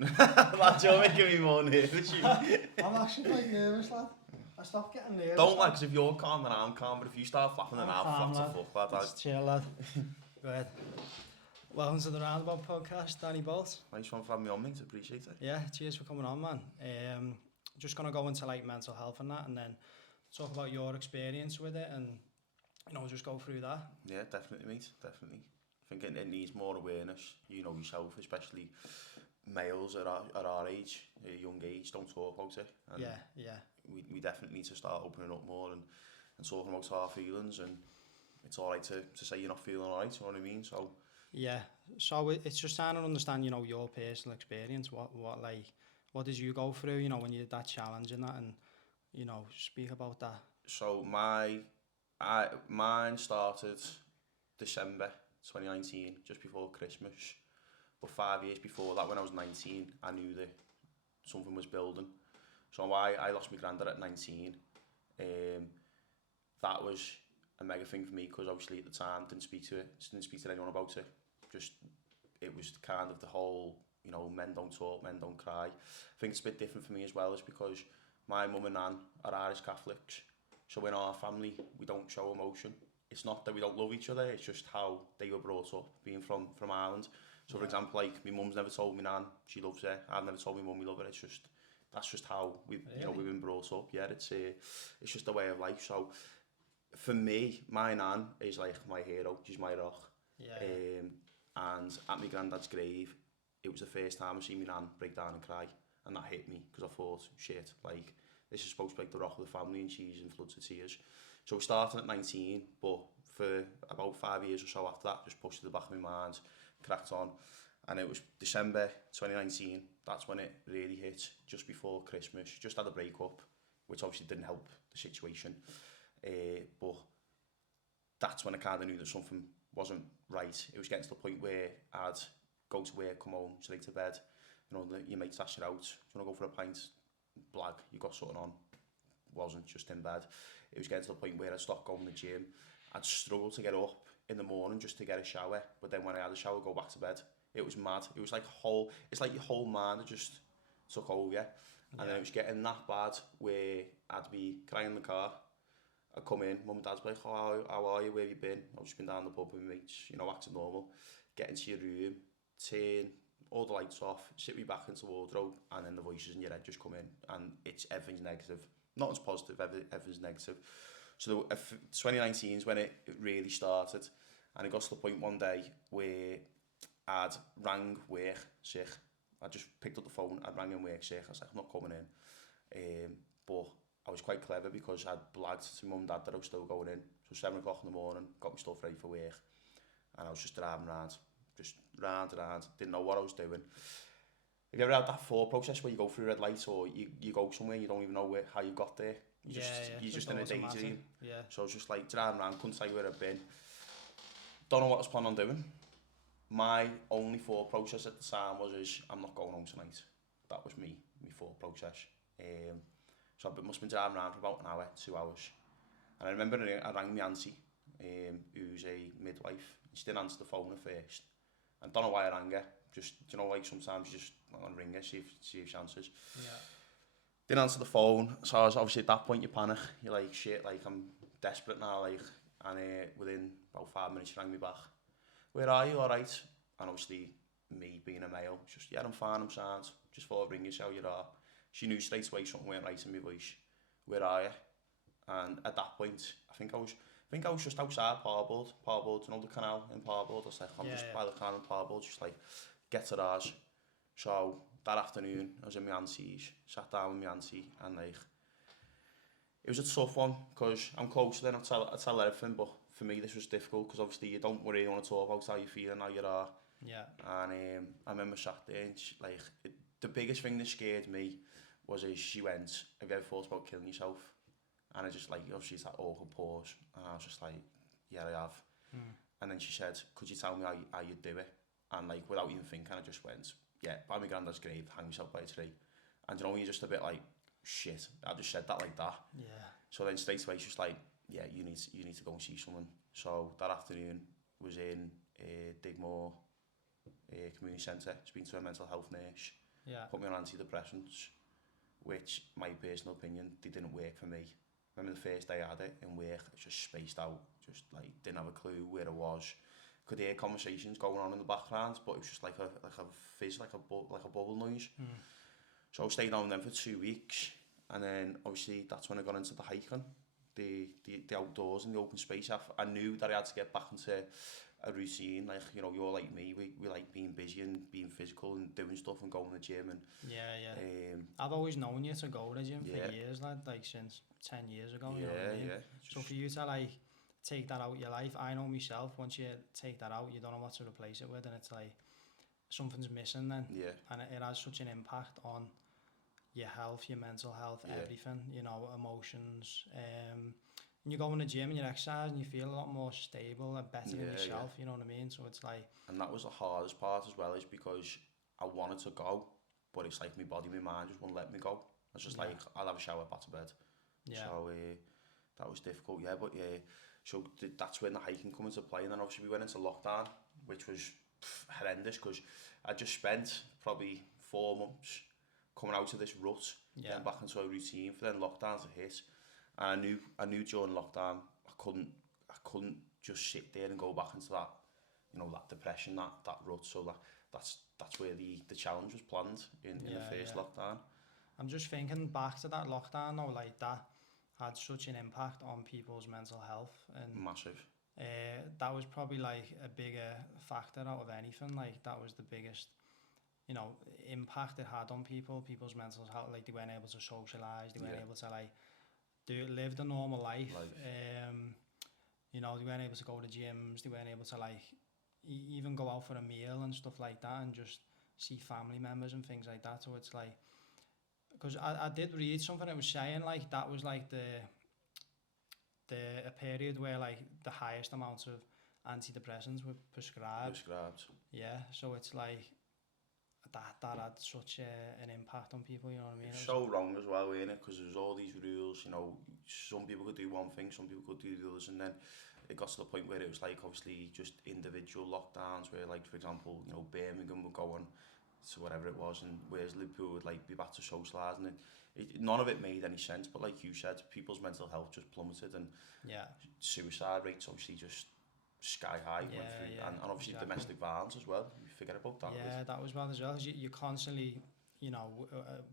Lad, you're making me more nervous. I'm actually quite nervous, lad. I stopped getting nervous. Don't like, because if you're calm, then I'm calm, but if you start flapping, then I'll flap lad. to fuck, lad. Just chill, lad. Right. Welcome to the Roundabout podcast, Danny Boult. Nice one for having me on, mate. Appreciate it. Yeah, cheers for coming on, man. Just gonna go into like mental health and that, and then talk about your experience with it, and just go through that. Yeah, definitely, mate. Definitely. I think it needs more awareness. You know yourself, especially males at our age, at a young age, don't talk about it. And yeah. We definitely need to start opening up more and talking about our feelings, and it's alright to say you're not feeling alright, you know what I mean? So yeah, so it's just trying to understand, your personal experience, what did you go through, when you did that challenge and that, and speak about that. So mine started December 2019, just before Christmas. But 5 years before that, when I was 19, I knew that something was building. So I lost my granddad at 19. That was a mega thing for me, because obviously at the time didn't speak to anyone about it. Just, it was kind of the whole, men don't talk, men don't cry. I think it's a bit different for me as well, is because my mum and nan are Irish Catholics. So in our family, we don't show emotion. It's not that we don't love each other, it's just how they were brought up, being from Ireland. So for example, like, my mum's never told me nan she loves her. I've never told my mum we love her. That's just how we've been brought up. Yeah, it's just a way of life. So for me, my nan is like my hero. She's my rock. Yeah. And at my granddad's grave, it was the first time I seen my nan break down and cry, and that hit me, because I thought, shit, like, this is supposed to be like the rock of the family, and she's in floods of tears. So we started at 19, but for about 5 years or so after that, just pushed to the back of my mind, cracked on. And it was December 2019, that's when it really hit, just before Christmas. Just had a breakup, which obviously didn't help the situation. But that's when I kind of knew that something wasn't right. It was getting to the point where I'd go to work, come home, straight to bed. Your mates ask you out, do you want to go for a pint? Blag, you got something on. Wasn't, just in bed. It was getting to the point where I'd stopped going to the gym. I'd struggle to get up in the morning just to get a shower, but then when I had a shower, go back to bed. It was mad. It was like it's like your whole mind just took over you. And then it was getting that bad where I'd be crying in the car. I'd come in, mum and dad's like, oh, how are you, where have you been? I've just been down the pub with my mates, acting normal. Get into your room, turn all the lights off, sit me back into the wardrobe, and then the voices in your head just come in, and everything's negative. Nothing's positive, everything's negative. So 2019 is when it really started, and it got to the point one day where I'd rang work sick. I just picked up the phone, I'd rang in work sick. I was like, I'm not coming in. But I was quite clever, because I'd blagged to mum and dad that I was still going in. So 7 o'clock in the morning, got my stuff ready for work, and I was just driving around, just round, didn't know what I was doing. Have you ever had that thought process where you go through red lights, or you go somewhere and you don't even know how you got there? You're just in a daydream. Yeah. So I was just like driving around, couldn't tell you where I'd been. Don't know what I was planning on doing. My only thought process at the time was, I'm not going home tonight. That was my thought process. So I must have been driving around for about an hour, 2 hours. And I remember I rang my auntie, who's a midwife. She didn't answer the phone at first. And I don't know why I rang her. Just, like sometimes you just want to ring her, see if she answers. Yeah. Didn't answer the phone. So I was obviously at that point you panic. You're like, shit, like I'm desperate now, like. And within about 5 minutes she rang me back. Where are you, alright? And obviously, me being a male, just, yeah, I'm fine, I'm sound. Just thought I'd ring you, see how you are. She knew straight away something weren't right in my voice. Where are you? And at that point, I think I was just outside Boult, the canal in Boult. I was like, I'm just by the canal in Boult, just like, get to ours. So that afternoon, I was in my auntie's, sat down with my auntie, and like, it was a tough one, because I'm close to them, I tell everything, but for me this was difficult, because obviously you don't really want to talk about how you feel and how you are. Yeah. And I remember sat there, and the biggest thing that scared me was she went, have you ever thought about killing yourself? And I just, like, obviously it's that awkward pause, and I was just like, yeah, I have. And then she said, could you tell me how you do it? And like, without even thinking, I just went, yeah, by my granddad's grave, hang myself by a tree. And when you're just a bit like, shit, I just said that like that. Yeah. So then straight away, she's just like, yeah, you need to go and see someone. So that afternoon was in Digmore Community Centre, speaking to a mental health nurse. Yeah. put me on antidepressants, which, my personal opinion, they didn't work for me. Remember the first day I had it in work, I was just spaced out, just like didn't have a clue where I was. Could hear conversations going on in the background, but it was just like a fizz, like a bubble noise. So I stayed down then for 2 weeks, and then obviously that's when I got into the hiking, the outdoors and the open space. I knew that I had to get back into a routine. Like, you know, you're like me, we like being busy and being physical and doing stuff and going to the gym. And I've always known you to go to the gym yeah. for years, lad, like since 10 years ago, you know Yeah, what I mean? yeah. So for you to like take that out of your life, I know myself, once you take that out, you don't know what to replace it with, and it's like something's missing then. Yeah. And it has such an impact on your health, your mental health, Yeah. everything, you know, emotions. And you go in the gym and you exercise and you feel a lot more stable and better in yourself, you know what I mean? So it's like... And that was the hardest part as well, is because I wanted to go, but it's like my body, my mind just wouldn't let me go. I was just like, I'll have a shower, back to bed. Yeah. So that was difficult, yeah. But yeah, so that's when the hiking come into play. And then obviously we went into lockdown, which was horrendous, because I just spent probably 4 months coming out of this rut, getting back into a routine for then lockdown to hit. And I knew during lockdown I couldn't just sit there and go back into that, you know, that depression, that rut. So that's where the challenge was planned in the first lockdown. I'm just thinking back to that lockdown though, like that had such an impact on people's mental health, and massive. That was probably like a bigger factor out of anything. Like that was the biggest, you know, impact it had on people's mental health. Like they weren't able to socialise, they weren't able to like live the normal life. You know, they weren't able to go to gyms, they weren't able to like even go out for a meal and stuff like that, and just see family members and things like that. So it's like, because I did read something that was saying like that was like a period where like the highest amounts of antidepressants were prescribed. Yeah, so it's like that had such an impact on people, you know what I mean? It's so wrong as well, isn't it? Because there's all these rules, you know, some people could do one thing, some people could do the others, and then it got to the point where it was like obviously just individual lockdowns where, like, for example, you know, Birmingham would go on to whatever it was, and whereas Liverpool would like be back to socialising, and none of it made any sense. But like you said, people's mental health just plummeted, and suicide rates obviously just sky high, and obviously domestic violence as well. You forget about that. Yeah, that was bad as well, because you constantly, you know,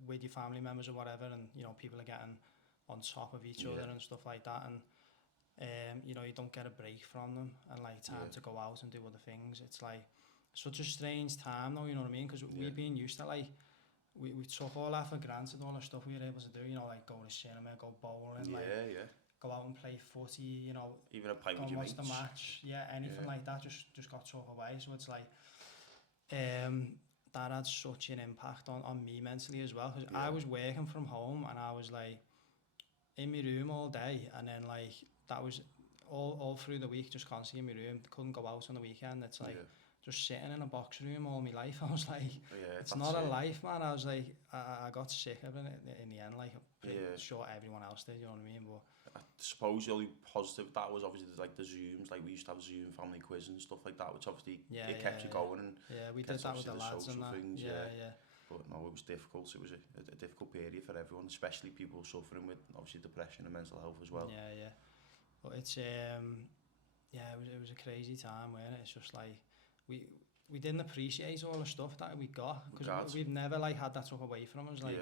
with your family members or whatever, and you know, people are getting on top of each other and stuff like that, and you know, you don't get a break from them, and like time to go out and do other things. It's like such a strange time though, you know what I mean? Because we've been used to like, we took all that for granted, all the stuff we were able to do, you know, like go to cinema, go bowling, go out and play footy, you know, even a pint with your mates. Watch the match, anything like that just got took away. So it's like, that had such an impact on me mentally as well, because I was working from home and I was like in my room all day, and then like that was all through the week, just constantly in my room, couldn't go out on the weekend. It's like just sitting in a box room all my life. I was like, it's not a life, man. I was like, I got sick of it in the end, like I'm pretty sure everyone else did, you know what I mean? But I suppose the only positive that was obviously like the Zooms, like we used to have Zoom family quiz and stuff like that, which obviously it kept you going, and we did that with the lads and that. Things, but no, it was difficult. It was a difficult period for everyone, especially people suffering with obviously depression and mental health as well. But it's it was a crazy time, wasn't it? It's just like we didn't appreciate all the stuff that we got, because we've never like had that took away from us, like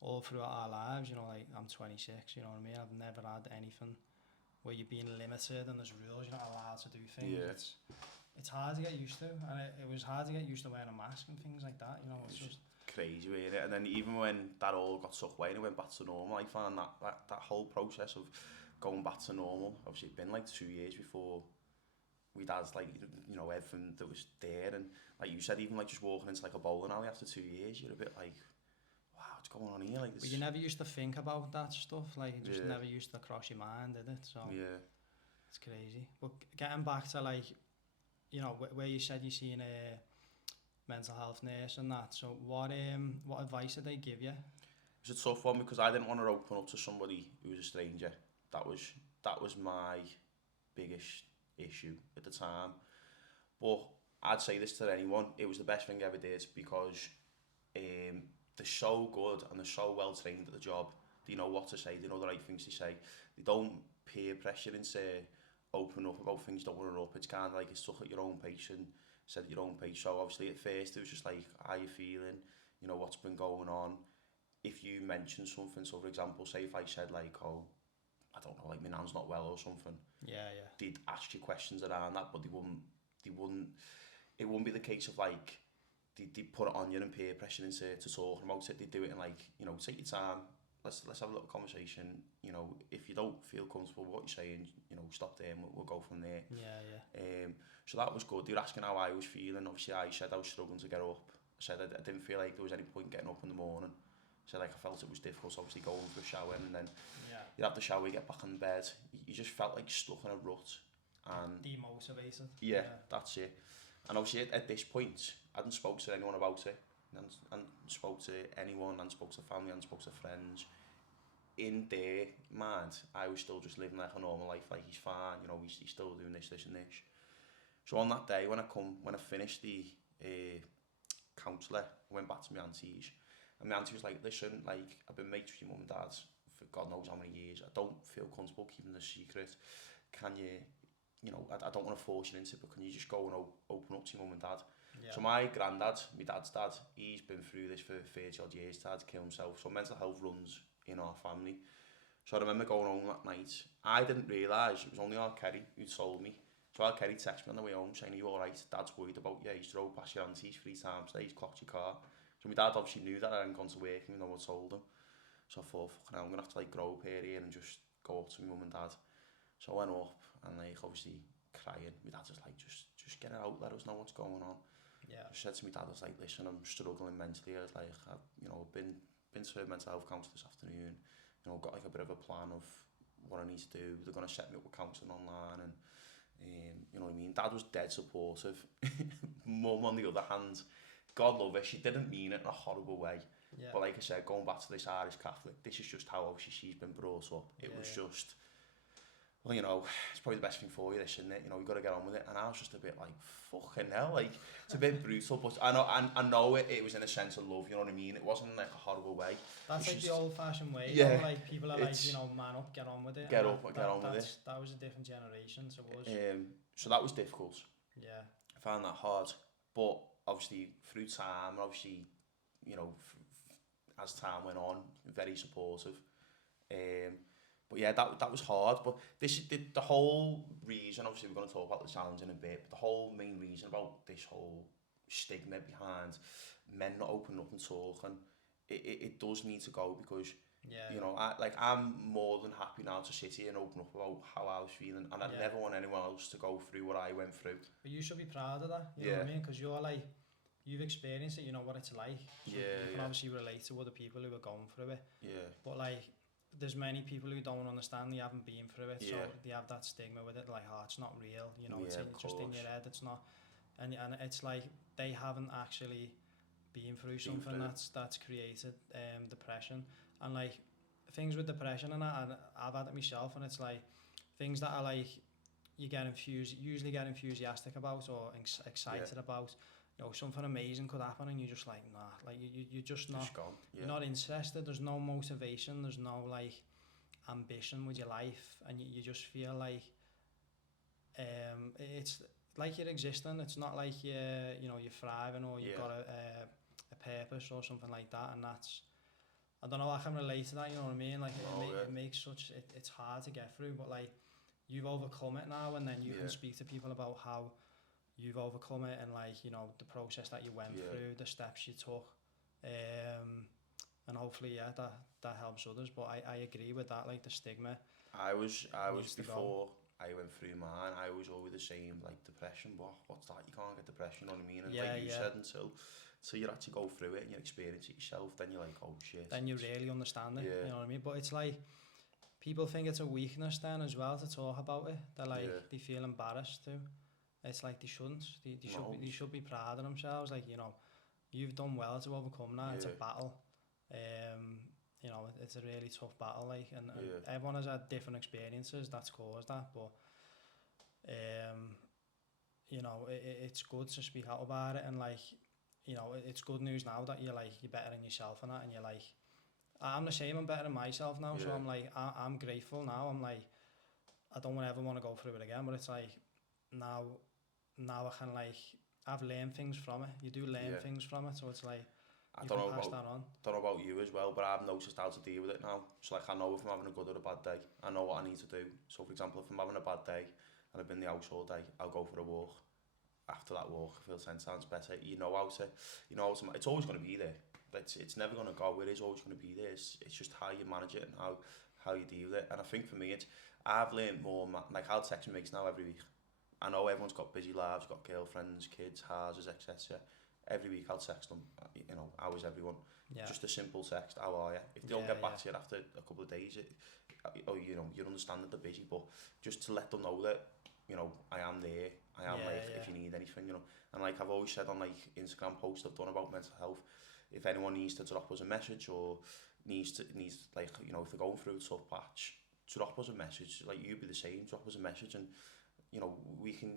all throughout our lives, you know. Like I'm 26, you know what I mean? I've never had anything where you're being limited and there's rules, you're not allowed to do things. It's hard to get used to, and it was hard to get used to wearing a mask and things like that, you know. It's just crazy, wasn't it? And then even when that all got sucked away and it went back to normal, I found that whole process of going back to normal, obviously it'd been like 2 years before we'd had like, you know, everything that was there, and like you said, even like just walking into like a bowling alley after 2 years, you're a bit like, wow, what's going on here? Like this. But you never used to think about that stuff, like it just never used to cross your mind, did it? So it's crazy. But getting back to like, you know, where you said you seen a mental health nurse and that, so what advice did they give you? It was a tough one, because I didn't want to open up to somebody who was a stranger. That was my biggest issue at the time. But I'd say this to anyone, it was the best thing I ever did, because they're so good and they're so well trained at the job. They know what to say, they know the right things to say. They don't peer pressure into open up about things, don't want to up. It's kind of like it's stuff at your own pace and said at your own pace. So obviously at first it was just like, how you feeling? You know, what's been going on? If you mention something, so for example, say if I said like, oh, I don't know, like my nan's not well or something. Yeah. They'd ask you questions around that, but it wouldn't be the case of like, they put it on you and peer pressure into talking about it. They do it in like, you know, take your time. Let's have a little conversation. You know, if you don't feel comfortable with what you're saying, you know, stop there and we'll go from there. Yeah. So that was good. They were asking how I was feeling. Obviously, I said I was struggling to get up. I said I didn't feel like there was any point getting up in the morning. I said like I felt it was difficult, obviously going for a shower, and then you'd have the shower, you get back in bed. You just felt like stuck in a rut. And demotivated. Yeah, that's it. And obviously at this point, I hadn't spoke to anyone about it. And spoke to anyone, and spoke to family, and spoke to friends. In their mind, I was still just living like a normal life, like he's fine, you know, he's still doing this and this. So on that day, when I finished the counsellor, I went back to my auntie's, and my auntie was like, listen, like, I've been mates with your mum and dad for God knows how many years. I don't feel comfortable keeping this secret. Can you know, I don't want to force you into it, but can you just go and open up to your mum and dad? Yeah. So my granddad, my dad's dad, he's been through this for 30 odd years, dad killed himself, so mental health runs in our family. So I remember going home that night. I didn't realise it was only our Kerry who told me. So our Kerry texted me on the way home saying, are you alright? Dad's worried about you. He's drove past your auntie's 3 times today, he's clocked your car. So my dad obviously knew that I hadn't gone to work even though I told him. So I thought, fucking hell, I'm going to have to like grow up here and just go up to my mum and dad. So I went up and like obviously crying. My dad was like, just get it out, let us know what's going on. Yeah. I said to my dad, I was like, listen, I'm struggling mentally. I was like, I've been to a mental health counsellor this afternoon. You know, got like a bit of a plan of what I need to do. They're going to set me up with counselling online, and you know what I mean. Dad was dead supportive. Mum, on the other hand, God love her, she didn't mean it in a horrible way. Yeah. But like I said, going back to this Irish Catholic, this is just how obviously she's been brought up. It was just, well, you know, it's probably the best thing for you, this, isn't it? You know, you've got to get on with it. And I was just a bit like, fucking hell, like, it's a bit brutal, but I know it was in a sense of love, you know what I mean? It wasn't like a horrible way. That's like just the old-fashioned way, yeah, you know, like, people are like, you know, man up, get on with it. Get on with it. That was a different generation, so it was. So that was difficult. Yeah. I found that hard. But obviously, through time, obviously, you know, as time went on, very supportive. But yeah, that was hard. But this the whole reason, obviously we're going to talk about the challenge in a bit, but the whole main reason about this whole stigma behind men not opening up and talking, it does need to go, because you know, I'm more than happy now to sit here and open up about how I was feeling, and I never want anyone else to go through what I went through. But you should be proud of that, you know what I mean? Because you're like, you've experienced it, you know what it's like. So you can obviously relate to other people who are going through it. Yeah. But like, there's many people who don't understand, they haven't been through it, so they have that stigma with it, like, oh, it's not real, you know, it's just in your head, it's not, and it's like they haven't actually been through something that's created depression. And like, things with depression and that, and I've had it myself, and it's like things that are like you usually get enthusiastic about or excited about. You know, something amazing could happen and you're just like, nah, like you're just not, you're not interested. There's no motivation, there's no like ambition with your life, and you just feel like it's like you're existing. It's not like you're thriving, or you've got a purpose or something like that. And that's, I don't know, I can relate to that, you know what I mean? Like it makes it's hard to get through, but like you've overcome it now, and then you can speak to people about how you've overcome it, and like, you know, the process that you went through, the steps you took, and hopefully that helps others. But I agree with that, like the stigma. I was before I went through mine, I was always the same, like depression, what's that, you can't get depression, you know what I mean? And like you said, until you actually go through it and you experience it yourself, then you're like, oh shit. Then you really understand it, you know what I mean? But it's like, people think it's a weakness then as well to talk about it. They're like, they feel embarrassed too. It's like they shouldn't. They should be proud of themselves. Like, you know, you've done well to overcome that. It's a battle. You know, it's a really tough battle. Like, and everyone has had different experiences that's caused that. But you know, it's good to speak out about it. And like, you know, it's good news now that you're better than yourself and that, and you're like, I'm the same, I'm better than myself now, so I'm like, I'm grateful now, I'm like, I don't ever want to go through it again, but it's like, now I can like, I've learned things from it, you do learn things from it, so it's like, you can pass that on. I don't know about you as well, but I've noticed how to deal with it now. So like, I know if I'm having a good or a bad day, I know what I need to do. So for example, if I'm having a bad day and I've been in the house all day, I'll go for a walk. After that walk, I feel 10 times better. You know how to, it's always going to be there. It's never going to go. It is always going to be there. It's just how you manage it and how you deal with it. And I think for me, I've learned more. Like, I'll text my mates now every week. I know everyone's got busy lives, got girlfriends, kids, houses, etc. Every week I'll text them, how is everyone? Yeah. Just a simple text, how are you? If they don't get back to you after a couple of days, you understand that they're busy, but just to let them know that, I am there, if you need anything, And like I've always said on like Instagram posts I've done about mental health, if anyone needs to drop us a message or needs like, if they're going through a tough patch, drop us a message, like you'd be the same, drop us a message and, we can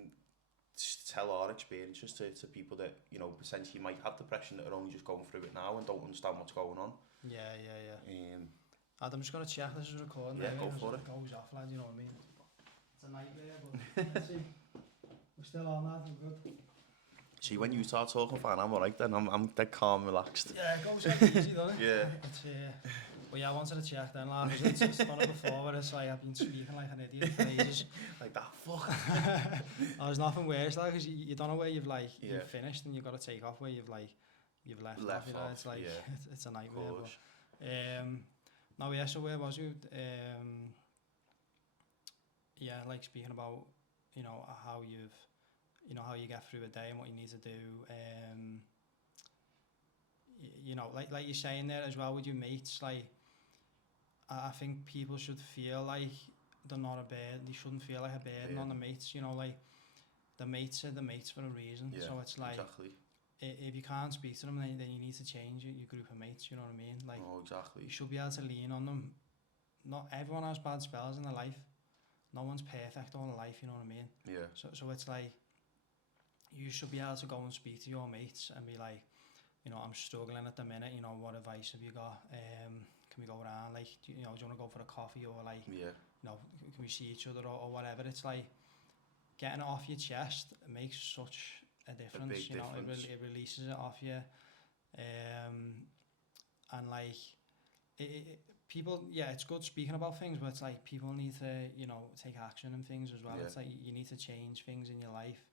tell our experiences to people that, potentially might have depression that are only just going through it now and don't understand what's going on. Yeah. I'm just going to check this is recording. Yeah, go for it. It goes off, lad, you know what I mean? It's a nightmare, but let's see. We're still on, lad, we're good. See, when you start talking, fine, I'm alright then. I'm dead calm, relaxed. Yeah, it goes off easy, doesn't it? Yeah. It's, well, yeah, I wanted to check then, lad, because it's done it before where it's like I've been speaking like an idiot for ages. Like that, fuck. There's nothing worse, like, because you don't know where you've finished and you've got to take off where you've left off, you know, it's like, it's a nightmare. But, now, yeah, so where was you? Yeah, like speaking about, how how you get through a day and what you need to do. Like you're saying there as well with your mates, like, I think people should feel like they're not a burden. They shouldn't feel like a burden on the mates. Like the mates are the mates for a reason. So it's like, exactly. If you can't speak to them, then you need to change your group of mates. You know what I mean? Like, exactly. You should be able to lean on them. Not everyone has bad spells in their life. No one's perfect all their life. You know what I mean? Yeah. So it's like, you should be able to go and speak to your mates and be like, I'm struggling at the minute. What advice have you got? Can we go around, like, do you want to go for a coffee or like, can we see each other or whatever? It's like getting it off your chest makes such a difference. A big difference. It releases it off you, and like people, it's good speaking about things, but it's like people need to take action and things as well. It's like you need to change things in your life.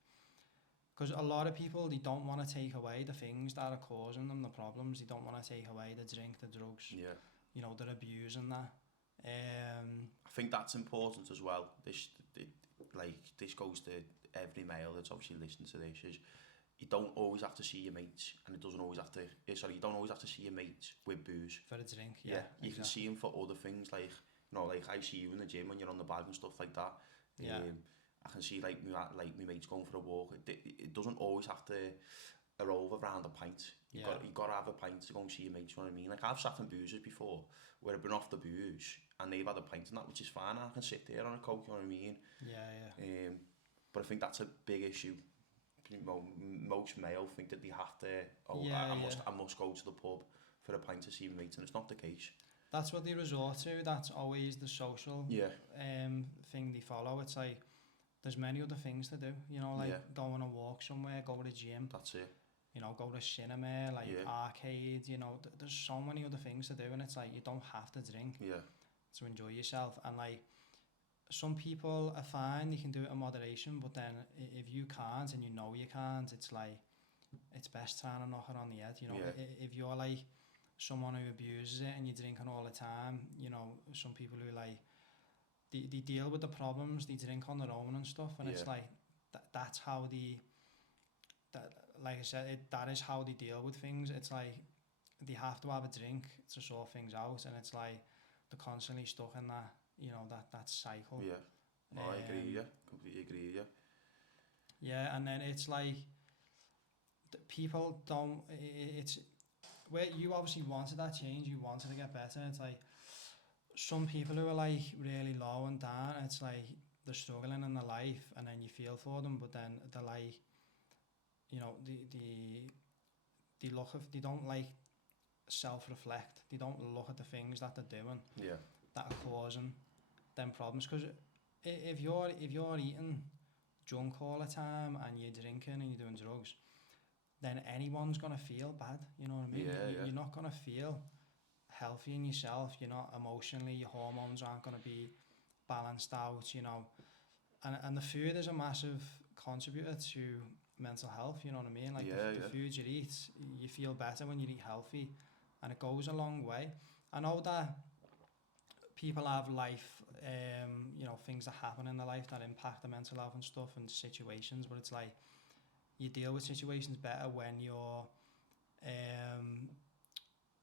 Because a lot of people, they don't want to take away the things that are causing them the problems. They don't want to take away the drink, the drugs. Yeah. They're abusing that. I think that's important as well. This goes to every male that's obviously listening to this. Is you don't always have to see your mates, and it doesn't always have to. You don't always have to see your mates with booze for a drink. You can see them for other things, like like I see you in the gym when you're on the bag and stuff like that. I can see like my mates going for a walk. It doesn't always have to revolve around a pint. You got to have a pint to go and see your mates. You know what I mean? Like I've sat in boozers before where I've been off the booze and they've had a pint and that, which is fine. I can sit there on a coke. You know what I mean? Yeah. But I think that's a big issue. Most male think that they have to. I must go to the pub for a pint to see my mates, and it's not the case. That's what they resort to. That's always the social thing they follow. It's like, there's many other things to do, go on a walk somewhere, go to the gym. That's it. Go to cinema, arcade, there's so many other things to do, and it's like, you don't have to drink to enjoy yourself. And like, some people are fine, they can do it in moderation, but then if you can't and you can't, it's like, it's best trying to knock it on the head, If you're like someone who abuses it and you're drinking all the time, some people who like, they deal with the problems, they drink on their own and stuff, and it's like that's how like I said, that is how they deal with things. It's like they have to have a drink to sort things out, and it's like they're constantly stuck in that that cycle. I agree, completely agree. And then it's like people don't, it's where you obviously wanted that change, you wanted to get better. It's like some people who are like really low and down, it's like they're struggling in their life, and then you feel for them, but then they're like, they don't like self-reflect. They don't look at the things that they're doing that are causing them problems. Because if you're eating junk all the time and you're drinking and you're doing drugs, then anyone's gonna feel bad. You know what I mean? You're not gonna feel healthy in yourself. You're not emotionally. Your hormones aren't gonna be balanced out. You know, and the food is a massive contributor to mental health. You know what I mean? Like the food you eat, you feel better when you eat healthy, and it goes a long way. I know that people have life, you know, things that happen in their life that impact their mental health and stuff and situations, but it's like you deal with situations better when you're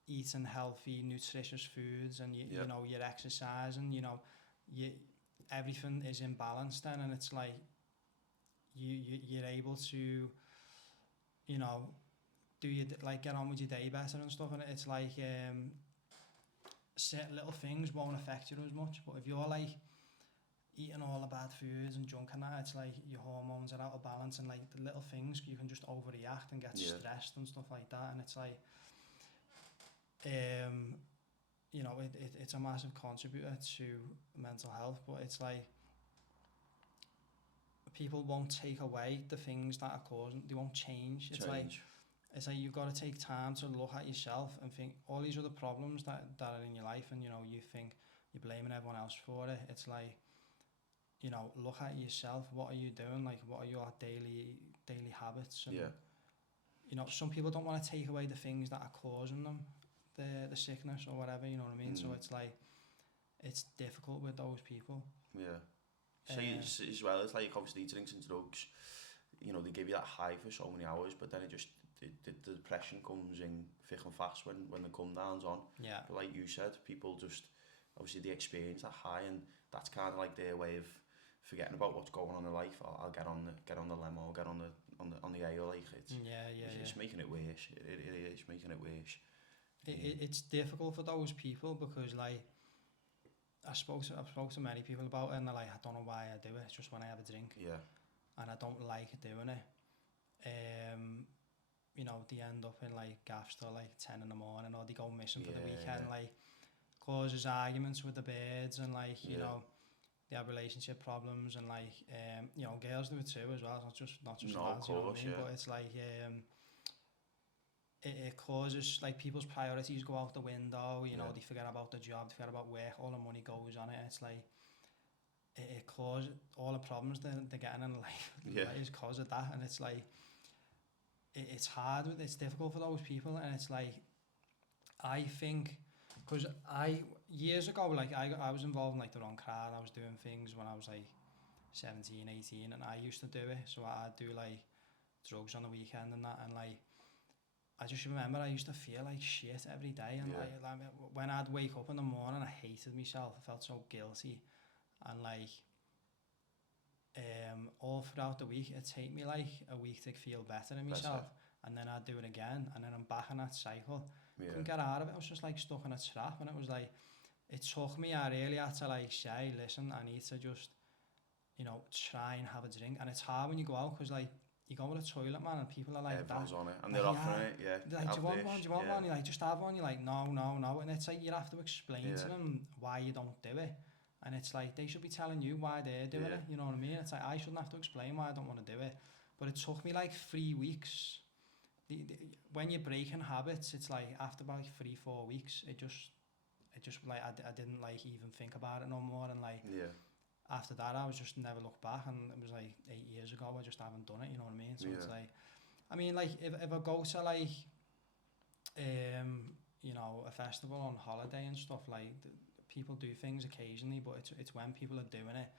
eating healthy, nutritious foods, and you know, you're exercising, you know, everything is in balance then, and it's like you're able to, you know, like get on with your day better and stuff, and it's like certain little things won't affect you as much, but if you're like eating all the bad foods and junk and that, it's like your hormones are out of balance, and like the little things you can just overreact and get stressed and stuff like that, and it's like you know, it's a massive contributor to mental health, but it's like people won't take away the things that are causing, they won't change. It's like you've got to take time to look at yourself and think all these other problems that are in your life, and you know, you think you're blaming everyone else for it. It's like, you know, look at yourself. What are you doing? Like, what are your daily habits? And you know, some people don't want to take away the things that are causing them the sickness or whatever, you know what I mean? So it's like, it's difficult with those people. So as well, it's like obviously drinks and drugs, you know, they give you that high for so many hours, but then it just the depression comes in thick and fast when the come down's on. But like you said, people just obviously they experience that high, and that's kind of like their way of forgetting about what's going on in life. I'll get on the limo, get on the ale, like it's making it worse. It is making it worse. It's difficult for those people because like I've spoke to many people about it, and they're like, I don't know why I do it. It's just when I have a drink, and I don't like doing it. You know, they end up in like gaffs till like 10 in the morning, or they go missing for the weekend. Like causes arguments with the birds, and like you know, they have relationship problems, and like you know, girls do it too as well. It's not just lads, you know what I mean? But it's like it causes like people's priorities go out the window. You know, they forget about the job, they forget about work. All the money goes on it. It's like it causes all the problems they're getting in life. Is cause of that, and it's like it's hard. It's difficult for those people, and it's like I think because years ago, like I was involved in like the wrong crowd. I was doing things when I was like 17, 18, and I used to do it. So I'd do like drugs on the weekend and that, and like I just remember I used to feel like shit every day, and like when I'd wake up in the morning, I hated myself. I felt so guilty, and like all throughout the week, it'd take me like a week to feel better in myself, and then I'd do it again, and then I'm back in that cycle. Couldn't get out of it. I was just like stuck in a trap, and it was like it took me. I really had to like say, listen, I need to just, you know, try and have a drink, and it's hard when you go out because like. You go to the toilet, man, and people are like, everyone's on it, and they're offering it, They're like, do you want one? Do you want one? You're like, just have one. You're like, no. And it's like, you have to explain to them why you don't do it. And it's like, they should be telling you why they're doing it, you know what I mean? It's like, I shouldn't have to explain why I don't want to do it. But it took me like 3 weeks. When you're breaking habits, it's like, after about 3-4 weeks, it just like, I didn't like even think about it no more. And like, after that, I was just never looked back, and it was like 8 years ago. I just haven't done it. You know what I mean? So it's like, I mean, like if I go to like, you know, a festival on holiday and stuff, like people do things occasionally, but it's when people are doing it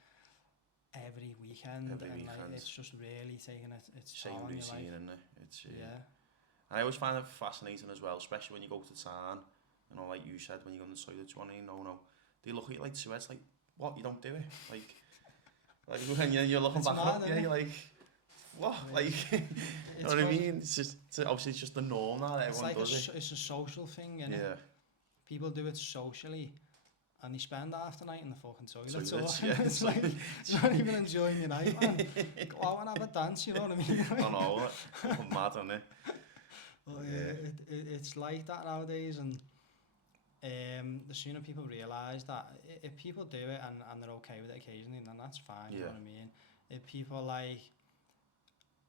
every weekend, and like it's just really taking its toll on your life. Isn't it? It's and I always find it fascinating as well, especially when you go to town. You know, like you said, when you go to the toilet, no, they look at you like two heads, like. What, you don't do it? Like when you're looking back up, you're like, what? Like, you know what I mean? It's just, obviously it's just the norm now that everyone does it. It's a social thing, innit? People do it socially, and they spend half the night in the fucking toilet. So it's like, you're not even enjoying your night, man. Go out and have a dance, you know what I mean? I know, fucking mad, isn't it? Well, it's like that nowadays, and the sooner people realise that if people do it and they're okay with it occasionally, then that's fine, you know what I mean? If people like,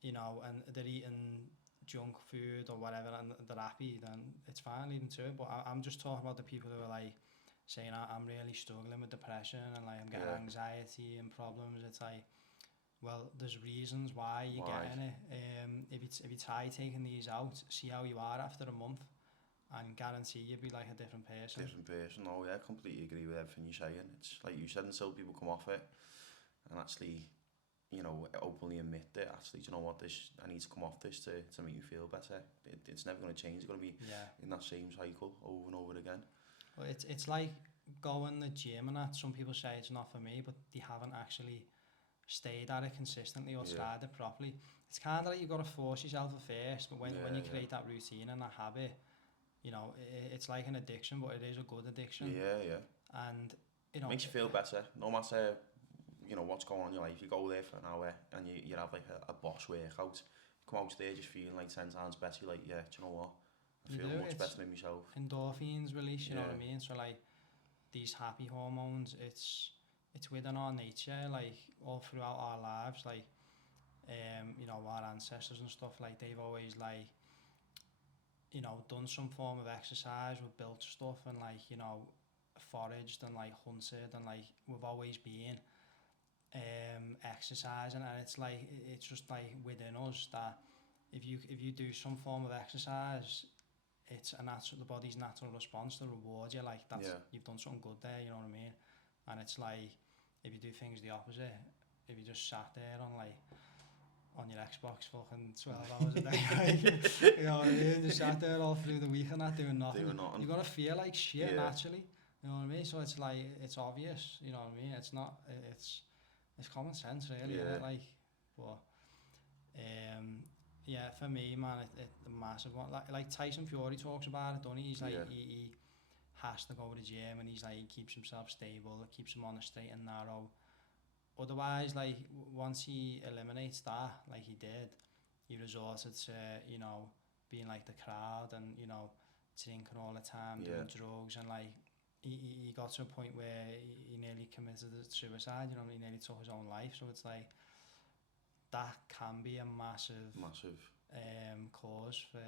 you know, and they're eating junk food or whatever and they're happy, then it's fine leading to it. But I'm just talking about the people who are like saying I'm really struggling with depression and like I'm getting anxiety and problems. It's like, well, there's reasons why you're getting it. If you try taking these out, see how you are after a month, and guarantee you'll be like a different person. Oh yeah, I completely agree with everything you're saying. It's like you said, until people come off it and actually, you know, openly admit that actually, do you know what, I need to come off this to make me feel better. It's never going to change. It's going to be in that same cycle over and over again. Well, it's like going to the gym and that. Some people say it's not for me, but they haven't actually stayed at it consistently or tried it properly. It's kind of like you've got to force yourself at first, but when you create that routine and that habit, you know, it's like an addiction, but it is a good addiction. And, you know, makes you feel better, no matter, you know, what's going on in your life. You go there for an hour and you have like a boss workout, you come out there just feeling like 10 times better. You're like, yeah, do you know what, I feel much better in myself. Endorphins release, you know what I mean? So like these happy hormones, it's within our nature, like all throughout our lives. Like you know, our ancestors and stuff, like they've always like, you know, done some form of exercise, we've built stuff and like, you know, foraged and like hunted, and like we've always been exercising, and it's like it's just like within us that if you do some form of exercise, it's the body's natural response to reward you, like that's you've done something good there, you know what I mean? And it's like if you do things the opposite, if you just sat there on your Xbox fucking 12 hours a day, like, you know what I mean, just sat there all through the week and not doing nothing, you're gonna feel like shit naturally, you know what I mean? So it's like, it's obvious, you know what I mean? It's not, it's common sense really, isn't it? Like, but yeah, for me, man, it's a massive one. Like Tyson Fury talks about it, don't he? He's like, he has to go to the gym, and he's like, he keeps himself stable, it keeps him on the straight and narrow. Otherwise, like, once he eliminates that, like he did, he resorted to, you know, being like the crowd and, you know, drinking all the time, doing drugs, and like, he got to a point where he nearly committed suicide, you know, he nearly took his own life. So it's like, that can be a massive cause for...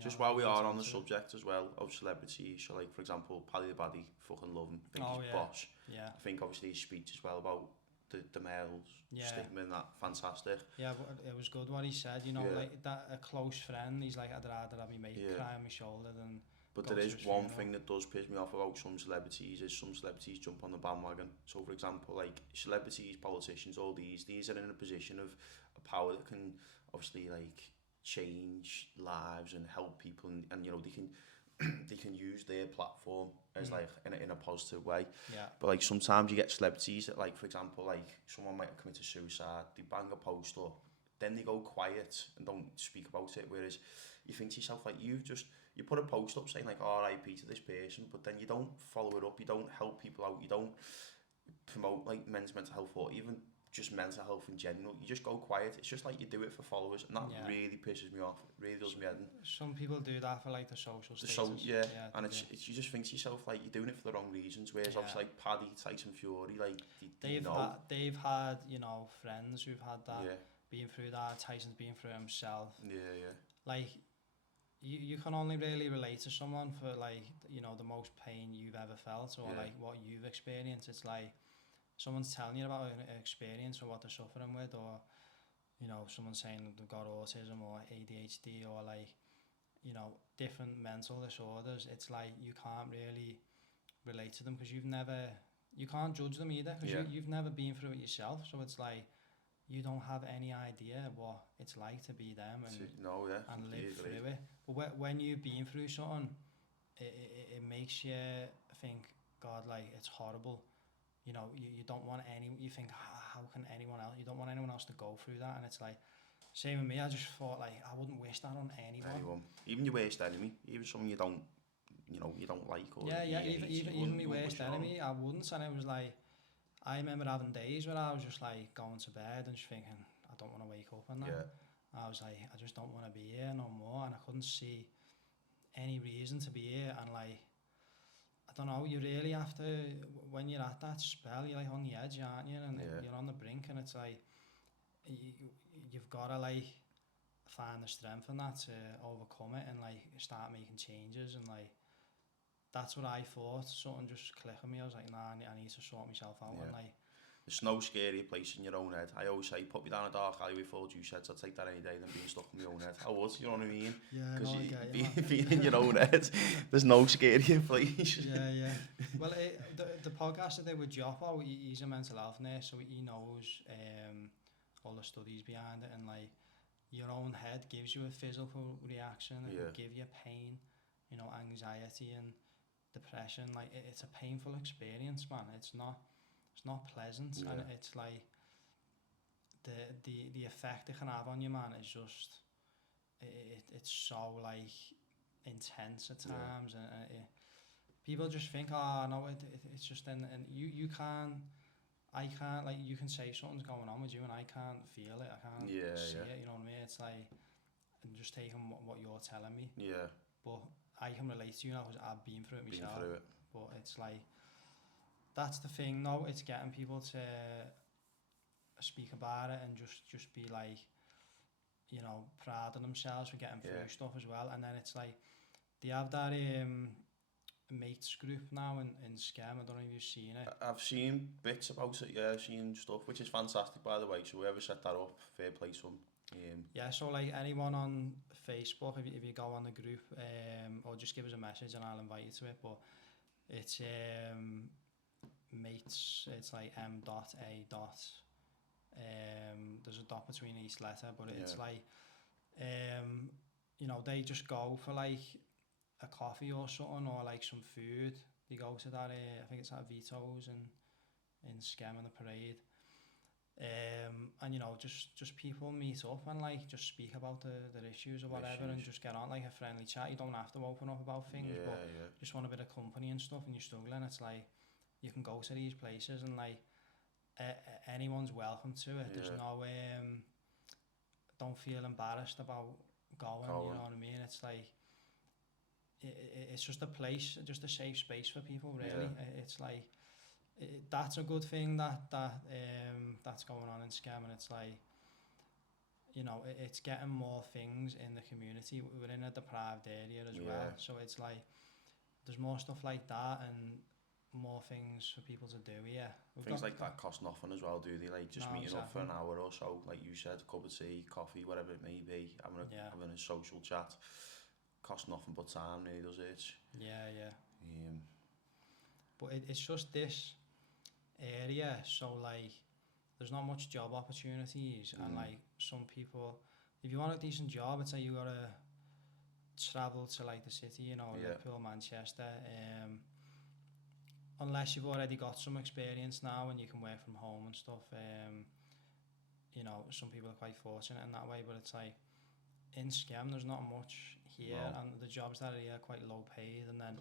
Just while we are on the subject as well of celebrities, so like for example, Paddy the Baddy, fucking love him, think he's boss. I think obviously his speech as well about the male stigma and that, fantastic. Yeah, but it was good what he said, you know, like that, a close friend, he's like, I'd rather have my mate cry on my shoulder than... But there is one thing that does piss me off about some celebrities, is some celebrities jump on the bandwagon. So for example, like celebrities, politicians, all these are in a position of power that can obviously like change lives and help people, and you know, they can use their platform as like in a positive way. But like sometimes you get celebrities that, like for example, like someone might have committed suicide, they bang a post up, then they go quiet and don't speak about it, whereas you think to yourself, like, you put a post up saying like RIP to this person, but then you don't follow it up, you don't help people out, you don't promote like men's mental health or even just mental health in general, you just go quiet. It's just like you do it for followers, and that really pisses me off. It really does me head in. Some people do that for like the social status. And it's you just think to yourself, like, you're doing it for the wrong reasons, whereas obviously like Paddy, Tyson Fury, like they've had, you know, friends who've had that, been through that. Tyson's been through it himself. Like, you can only really relate to someone for like, you know, the most pain you've ever felt, or like what you've experienced. It's like someone's telling you about an experience or what they're suffering with, or, you know, someone saying that they've got autism or ADHD or like, you know, different mental disorders. It's like you can't really relate to them because you can't judge them either, because you've never been through it yourself. So it's like you don't have any idea what it's like to be them and live through it. But when you've been through something, it makes you think, God, like, it's horrible. You know, you don't want you think, how can anyone else, you don't want anyone else to go through that. And it's like, same with me, I just thought, like, I wouldn't wish that on anyone. Even your worst enemy, even someone you don't like, or even my worst enemy, I wouldn't. And it was like, I remember having days where I was just like going to bed and just thinking, I don't want to wake up and that. I was like, I just don't want to be here no more, and I couldn't see any reason to be here. And like, I don't know, you really have to, when you're at that spell, you're like on the edge, aren't you? And you're on the brink, and it's like, you've got to like find the strength in that to overcome it and like start making changes. And like, that's what I thought. Something just clicked on me. I was like, nah, I need to sort myself out. And like, there's no scarier place in your own head. I always say, put me down a dark alleyway full of juice heads. I'd take that any day than being stuck in my own head. I would, you know what I mean? Yeah, because no, being in your own head, there's no scarier place. Yeah. Well, the podcast I did with Joppo, he's a mental health nurse, so he knows all the studies behind it, and like, your own head gives you a physical reaction. It will give you pain, you know, anxiety and depression. Like, it's a painful experience, man. It's not pleasant, and it's like the effect it can have on you, man, is just it's so like intense at times, and people just think, oh no, it's just and you can't, I can't, like, you can say something's going on with you and I can't feel it, I can't see it, you know what I mean? It's like, I'm just taking what you're telling me, but I can relate to you now because I've been through it myself. But it's like, that's the thing now, it's getting people to speak about it and just be like, you know, proud of themselves for getting through stuff as well. And then it's like, they have that mates group now in SCEM. I don't know if you've seen it. I've seen bits about it, I've seen stuff, which is fantastic, by the way, so whoever set that up, fair play to them. Yeah, so like anyone on Facebook, if you go on the group, or just give us a message and I'll invite you to it, but it's mates, it's like m.a. There's a dot between each letter, but it's like, you know, they just go for like a coffee or something, or like some food. They go to that, I think it's at Vito's in SCEM in the parade. And you know, just people meet up and like just speak about their issues or whatever, and just get on like a friendly chat. You don't have to open up about things, but just want a bit of company and stuff, and you're struggling. It's like, you can go to these places and like anyone's welcome to it. There's no don't feel embarrassed about going, you know what I mean? It's like, it's just a place, just a safe space for people, really. It's like, that's a good thing that's going on in SCEM, and it's like, you know, it's getting more things in the community. We're in a deprived area as well, so it's like, there's more stuff like that and more things for people to do. Things like that cost nothing as well, do they? Like, just meeting up for an hour or so, like you said, a cup of tea, coffee, whatever it may be, having a social chat, cost nothing but time, really, does it? But it's just this area, so like, there's not much job opportunities, and like, some people, if you want a decent job, it's like you gotta travel to like the city, you know, Liverpool, Manchester, unless you've already got some experience now and you can work from home and stuff. You know, some people are quite fortunate in that way, but it's like, in SCEM there's not much here, and the jobs that are here are quite low paid, and then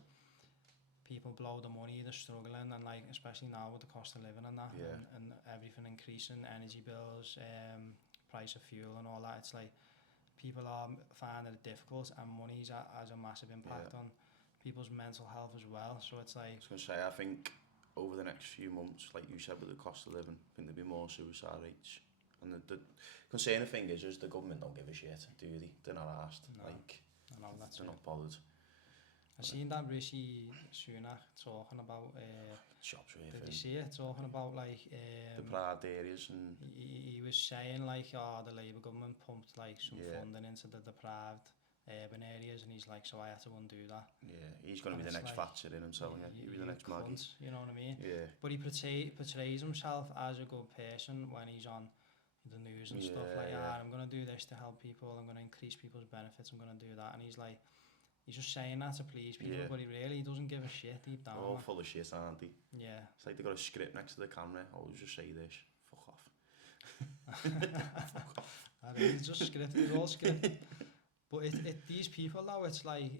people blow the money, they're struggling, and like, especially now with the cost of living and that, and everything increasing, energy bills, price of fuel and all that, it's like, people are finding it difficult, and money has a massive impact on people's mental health as well. So it's like, I was going to say, I think over the next few months, like you said, with the cost of living, I think there'll be more suicide rates. And the concerning thing is the government don't give a shit, do they? They're not asked. No. Like, I know, that's they're not bothered. I seen that Rishi Sunak talking about shops, really. did you see it, talking about like deprived areas, and he was saying like, oh, the Labour government pumped like some funding into the deprived urban areas, and he's like, so I had to undo that. He's going to be the next like, Thatcher in himself, he'll be the next Maggie. You know what I mean? But he portrays himself as a good person when he's on the news and stuff, like, I'm going to do this to help people, I'm going to increase people's benefits, I'm going to do that, and he's like, he's just saying that to please people, but he doesn't give a shit deep down. They're all full of shit, aren't they? It's like they got a script next to the camera, always just say this, fuck off. Fuck off. It's just scripted, all scripted. But these people though, it's like,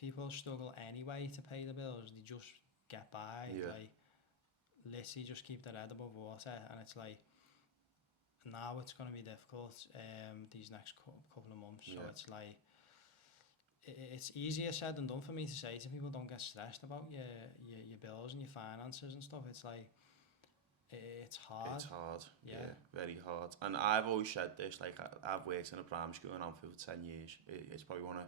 people struggle anyway to pay the bills, they just get by, like, literally just keep their head above water, and it's like, now it's going to be difficult these next couple of months. So it's like, it's easier said than done for me to say to people, don't get stressed about your bills and your finances and stuff. It's like, it's hard. It's hard, yeah, very hard. And I've always said this, like I've worked in a primary school in Anfield for 10 years. It's probably one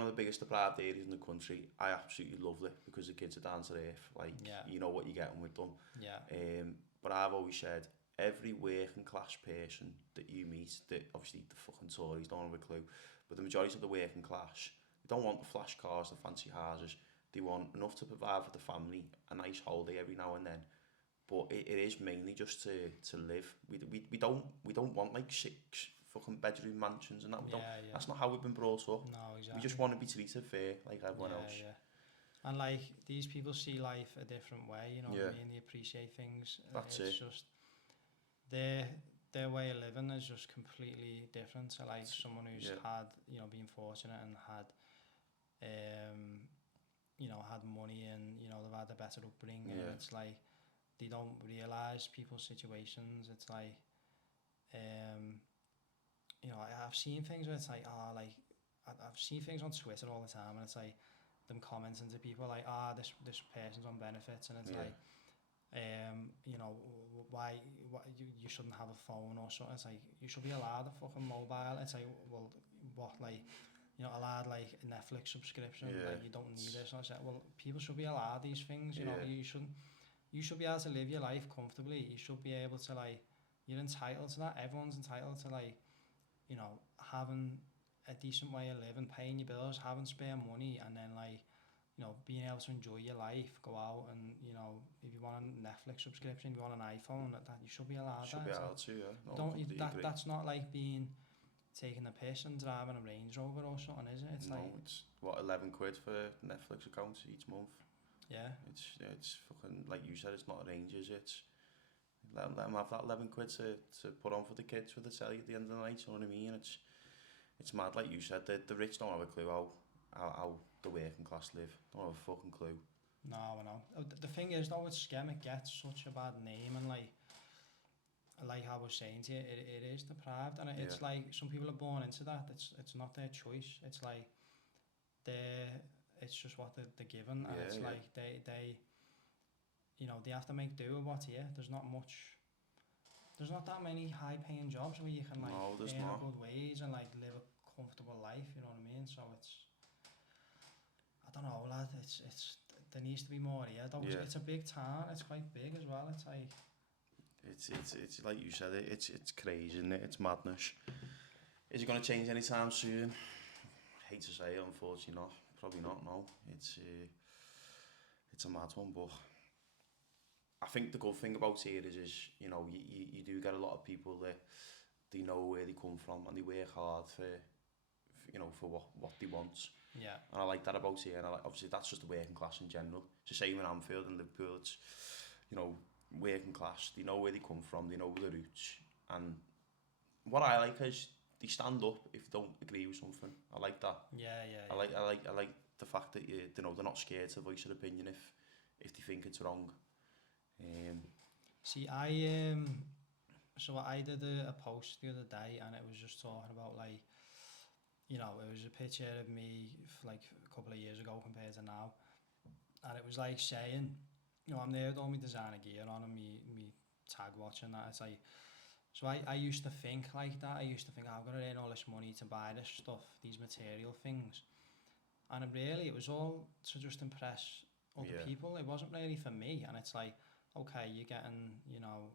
of the biggest deprived areas in the country. I absolutely love it because the kids are down to earth. Like, you know what you're getting with them. Yeah. But I've always said, every working class person that you meet, that obviously the fucking Tories don't have a clue, but the majority of the working class, they don't want the flash cars, the fancy houses. They want enough to provide for the family, a nice holiday every now and then. But it is mainly just to live. We don't want like 6 fucking bedroom mansions and that. That's not how we've been brought up. No, exactly. We just want to be treated fair like everyone else. Yeah. And like, these people see life a different way, you know what I mean? They appreciate things. It's just their way of living is just completely different to like someone who's had, you know, been fortunate and had you know, had money and, you know, they've had a better upbringing. And it's like, they don't realise people's situations. It's like, you know, I've seen things where it's like, I've seen things on Twitter all the time, and it's like them commenting to people like, this person's on benefits, and it's like, you know, why you shouldn't have a phone or something. It's like, you should be allowed a fucking mobile. It's like, well, what, like, you know, allowed like a Netflix subscription, like you don't need it. So I said, well, people should be allowed these things, you know. You should be able to live your life comfortably. You should be able to, like, you're entitled to that. Everyone's entitled to, like, you know, having a decent way of living, paying your bills, having spare money, and then, like, you know, being able to enjoy your life, go out and, you know, if you want a Netflix subscription, if you want an iPhone, that you should be allowed. Should be allowed to, yeah. No, that's not like being taking the piss and driving a Range Rover or something, is it? It's no, like, it's what, 11 quid for a Netflix account each month. Yeah. It's fucking, like you said, it's not Rangers, it's let them have that 11 quid to put on for the kids for the telly at the end of the night, you know what I mean? It's mad, like you said, the rich don't have a clue how the working class live. Don't have a fucking clue. No, I know. The thing is though, with SCEM, it gets such a bad name, and like I was saying to you, it is deprived, and it's like, some people are born into that. It's not their choice. It's like it's just what they're given, and it's like they you know, they have to make do with what's here. There's not that many high paying jobs where you can like earn a good wage and like live a comfortable life, you know what I mean? So I don't know, lad, it's there needs to be more here though. It's a big town, it's quite big as well. It's like, it's like you said, it's crazy, isn't it? It's madness. Is it going to change anytime soon? I hate to say it, unfortunately not. Probably not, no. It's a mad one, but I think the good thing about here is you know, you do get a lot of people that they know where they come from and they work hard for you know, for what they want. Yeah. And I like that about here, and obviously that's just the working class in general. It's the same in Anfield and Liverpool. It's, you know, working class, they know where they come from, they know the roots, and what I like is they stand up if they don't agree with something. I like that. I like the fact that you know, they're not scared to voice their opinion if they think it's wrong. See, I did a post the other day, and it was just talking about, like, you know, it was a picture of me like a couple of years ago compared to now, and it was like saying, you know, I'm there with all my designer gear on and me tag watch and that. It's like, so I used to think like that. I used to think, I've got to earn all this money to buy this stuff, these material things. And it was all to just impress other people. It wasn't really for me. And it's like, okay, you're getting, you know,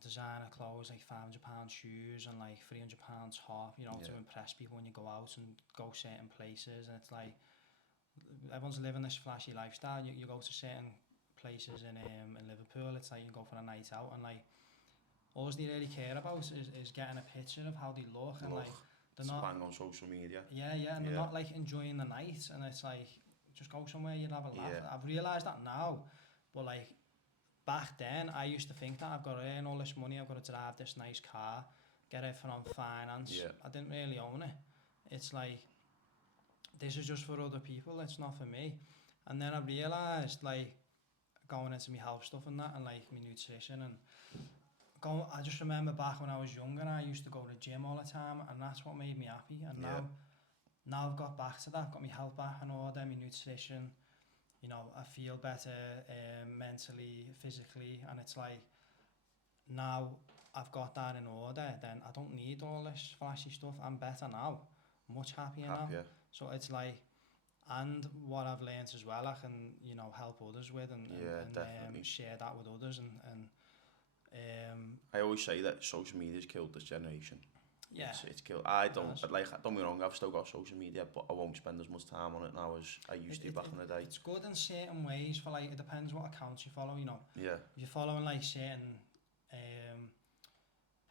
designer clothes, like £500 shoes and like £300 top, you know, to impress people when you go out and go certain places. And it's like, everyone's living this flashy lifestyle. You go to certain places in Liverpool, it's like you go for a night out, and like, all they really care about is getting a picture of how they look, and like, they're not bang on social media. And they're not like enjoying the night, and it's like, just go somewhere, you'll have a laugh. I've realised that now, but like, back then I used to think that I've got to earn all this money, I've got to drive this nice car, get it on finance. I didn't really own it. It's like, this is just for other people, it's not for me. And then I realised, like, going into my health stuff and that, and like my nutrition and I just remember back when I was younger, I used to go to the gym all the time, and that's what made me happy. And now I've got back to that, got my health back in order, my nutrition. You know, I feel better mentally, physically, and it's like now I've got that in order. Then I don't need all this flashy stuff. I'm better now, much happier now. So it's like, and what I've learned as well, I can, you know, help others with and share that with others and I always say that social media's killed this generation. Yeah, it's killed. Don't get me wrong, I've still got social media, but I won't spend as much time on it now as I used to back in the day. It's good in certain ways for like, it depends what accounts you follow, you know. Yeah. If you're following like certain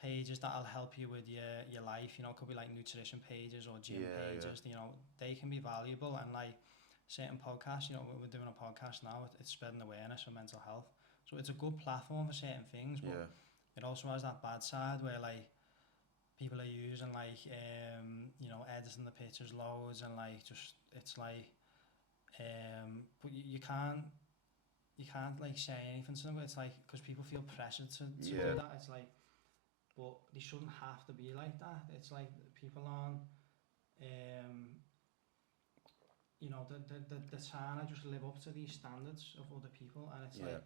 pages that'll help you with your life, you know, it could be like nutrition pages or gym pages, you know, they can be valuable. And like certain podcasts, you know, we're doing a podcast now, it's spreading awareness for mental health. So it's a good platform for certain things, but it also has that bad side where like people are using like you know, editing the pictures loads and like just, it's like but you can't like say anything to them. It's like, because people feel pressured to do that. It's like, but they shouldn't have to be like that. It's like people aren't you know, they're trying to just live up to these standards of other people, and it's like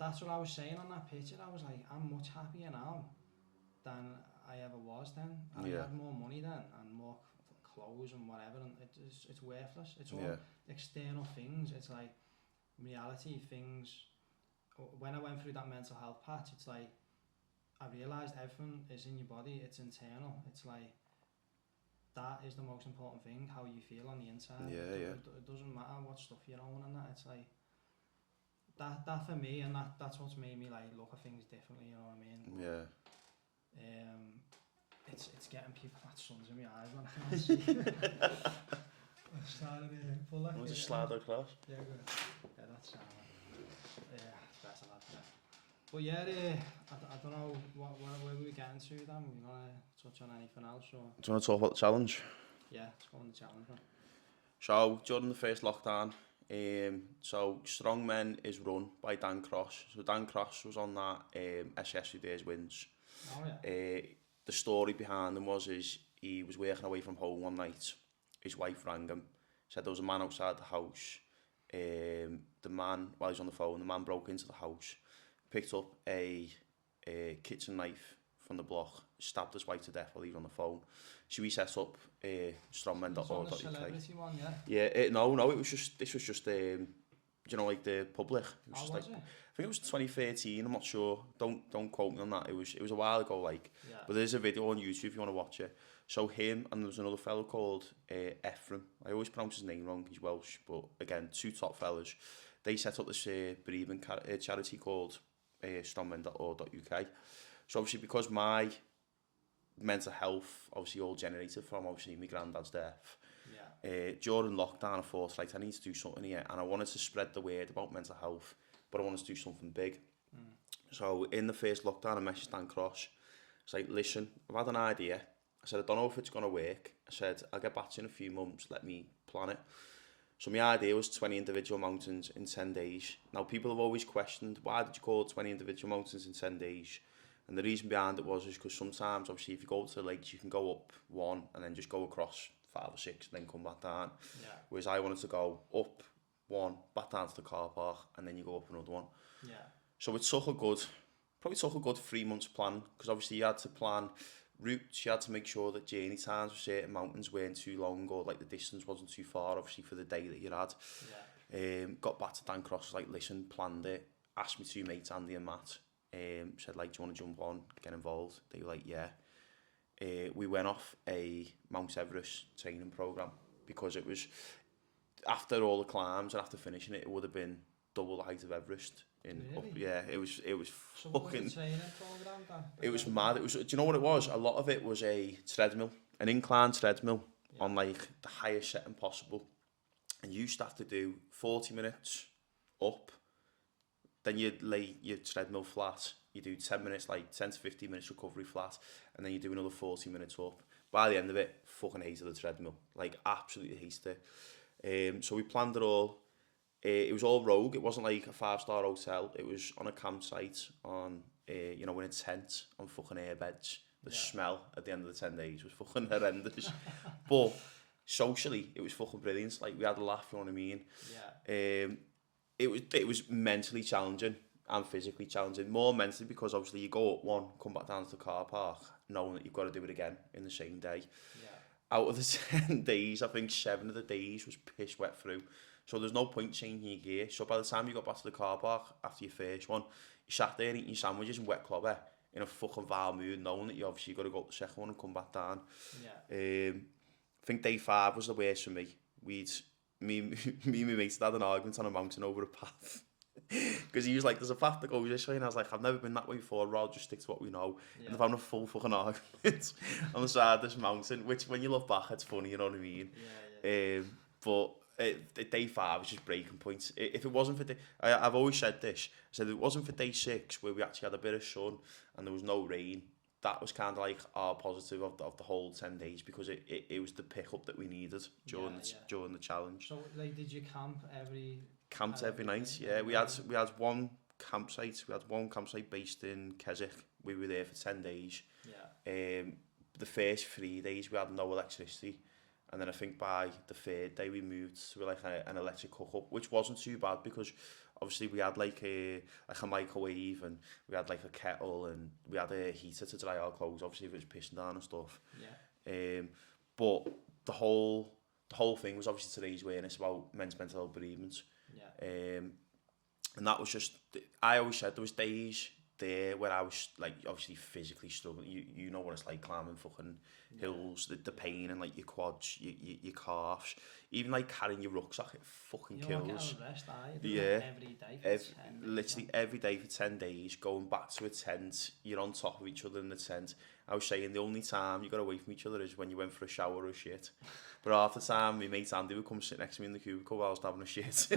that's what I was saying on that picture. I was like, I'm much happier now than I ever was then. I had more money then and more clothes and whatever, and it's worthless. It's all external things. It's like, in reality, things. When I went through that mental health patch, it's like I realised everything is in your body. It's internal. It's like, that is the most important thing, how you feel on the inside. It doesn't matter what stuff you're on and that. It's like that for me, and that's what's made me like look at things differently, you know what I mean? It's getting people, that sun's in my eyes when I can't see. I'm starting to pull that. Was it slide across? Yeah, good. Yeah, that's it's better like that. But yeah, I don't know where we getting to then. We're gonna touch on anything else, or do you want to talk about the challenge? Yeah, let's go on the challenge, man. So during the first lockdown, so Strong Men is run by Dan Cross. So Dan Cross was on that Yesterday's Wins. Oh yeah. The story behind him was he was working away from home one night. His wife rang him, said there was a man outside the house. The man, while he's on the phone, the man broke into the house, picked up a kitchen knife from the block, stabbed his wife to death while he was on the phone. So we set up strongmen.org.uk. It's on the celebrity one, yeah? Yeah, no, this was just you know, like the public. It was was it? I think it was 2013, I'm not sure. Don't quote me on that. It was a while ago, like. Yeah. But there's a video on YouTube if you want to watch it. So him and there was another fellow called Ephraim. I always pronounce his name wrong, he's Welsh, but again, two top fellas. They set up this bereavement charity called strongmen.org.uk. So obviously, because my mental health obviously all generated from obviously my granddad's death. During lockdown, I thought, like, I need to do something here, and I wanted to spread the word about mental health, but I wanted to do something big. So in the first lockdown, I messaged Dan Cross. I was like, listen, I've had an idea. I said, I don't know if it's going to work. I said, I'll get back to you in a few months, let me plan it. So my idea was 20 individual mountains in 10 days. Now, people have always questioned, why did you call it 20 individual mountains in 10 days? And the reason behind it was because sometimes, obviously, if you go to the lakes, you can go up one and then just go across 5 or 6 and then come back down. Yeah. Whereas I wanted to go up one, back down to the car park, and then you go up another one. Yeah. So it probably took a good 3 months plan, because obviously you had to plan routes, you had to make sure that journey times for certain mountains weren't too long, or like the distance wasn't too far, obviously, for the day that you had. Yeah. Got back to Dan Cross, was like, listen, planned it, asked me two mates, Andy and Matt, said, like, do you want to jump on, get involved? They were like, yeah. We went off a Mount Everest training program, because it was, after all the climbs and after finishing it, it would have been double the height of Everest. It was so fucking. What was the training program? It was mad. It was. Do you know what it was? A lot of it was a treadmill, an incline treadmill on like the highest setting possible, and you used to have to do 40 minutes up. Then you'd lay your treadmill flat. You do 10 minutes, like 10 to 15 minutes recovery flat, and then you do another 40 minutes up. By the end of it, fucking hated the treadmill. Like, absolutely hated it. So we planned it all. It was all rogue. It wasn't like a 5-star hotel. It was on a campsite on you know, in a tent on fucking airbeds. The smell at the end of the 10 days was fucking horrendous. But socially, it was fucking brilliant. Like, we had a laugh, you know what I mean? Yeah. It was mentally challenging and physically challenging. More mentally because obviously you go up one, come back down to the car park, knowing that you've got to do it again in the same day. Yeah. Out of the 10 days, I think 7 of the days was piss wet through. So there's no point changing your gear. So by the time you got back to the car park after your first one, you sat there eating your sandwiches and wet clobber in a fucking vile mood, knowing that you obviously got to go to the second one and come back down. Yeah. I think day 5 was the worst for me. Me and my mates had an argument on a mountain over a path. Because he was like, there's a path that goes this way, and I was like, I've never been that way before, I'll just stick to what we know. Yeah. And they've had a full fucking argument on the side of this mountain, which when you look back, it's funny, you know what I mean? Yeah. But day 5 was just breaking point. If it wasn't for I've always said this, I said if it wasn't for day 6 where we actually had a bit of sun and there was no rain, that was kind of like our positive of the whole 10 days, because it was the pickup that we needed during the challenge. So like, did you Camped every night? Yeah, we had one campsite. We had one campsite based in Keswick. We were there for 10 days. Yeah. The first 3 days we had no electricity, and then I think by the 3rd day we moved to like an electric hookup, which wasn't too bad because obviously we had like a microwave, and we had like a kettle, and we had a heater to dry our clothes, obviously if it was pissing down and stuff. Yeah. But the whole thing was obviously to raise awareness about men's mental health bereavement. Yeah. And that was just, I always said there was days there where I was like obviously physically struggling. You know what it's like climbing fucking hills, the pain and like your quads, your calves, even like carrying your rucksack, it fucking kills. Yeah. Every day. Literally every day for 10 days, going back to a tent, you're on top of each other in the tent. I was saying the only time you got away from each other is when you went for a shower or shit. But half the time, my mate Andy would come sit next to me in the cubicle while I was having a shit.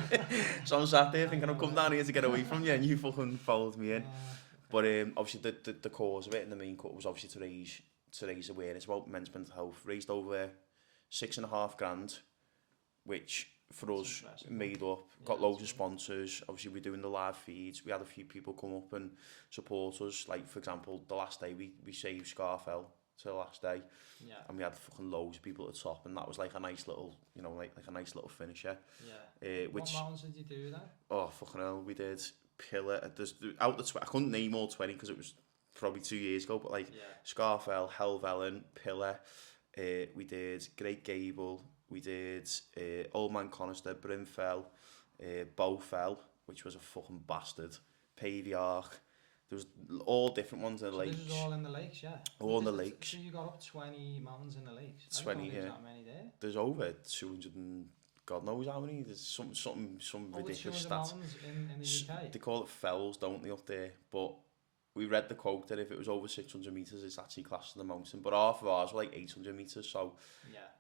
So I'm sat there thinking, I'm coming down here to get away from you, and you fucking followed me in. But obviously the cause of it and the main cut was obviously to raise awareness about men's mental health. Raised over $6,500, which for us made up. Got loads of sponsors. Obviously we're doing the live feeds. We had a few people come up and support us. Like for example, the last day we saved Scarfell to the last day. Yeah. And we had fucking loads of people at the top, and that was like a nice little, you know, like a nice little finisher. Yeah. Which, what mountains did you do then? Oh fucking hell, we did Pillar. I couldn't name all 20 because it was probably 2 years ago, but like Scarfell, Helvellyn, Pillar. We did Great Gable. We did Old Man Conister, Brimfell, Bowfell, which was a fucking bastard. Paviarch. There was all different ones in the lakes. This is all in the lakes, yeah. All in the lakes. So you got up 20 mountains in the lakes. 20, yeah. That many there. There's over 200 and God knows how many. There's some ridiculous stats. In the UK. They call it fells, don't they, up there? But we read the quote that if it was over 600 metres, it's actually classed as a mountain. But half of ours were like 800 metres, so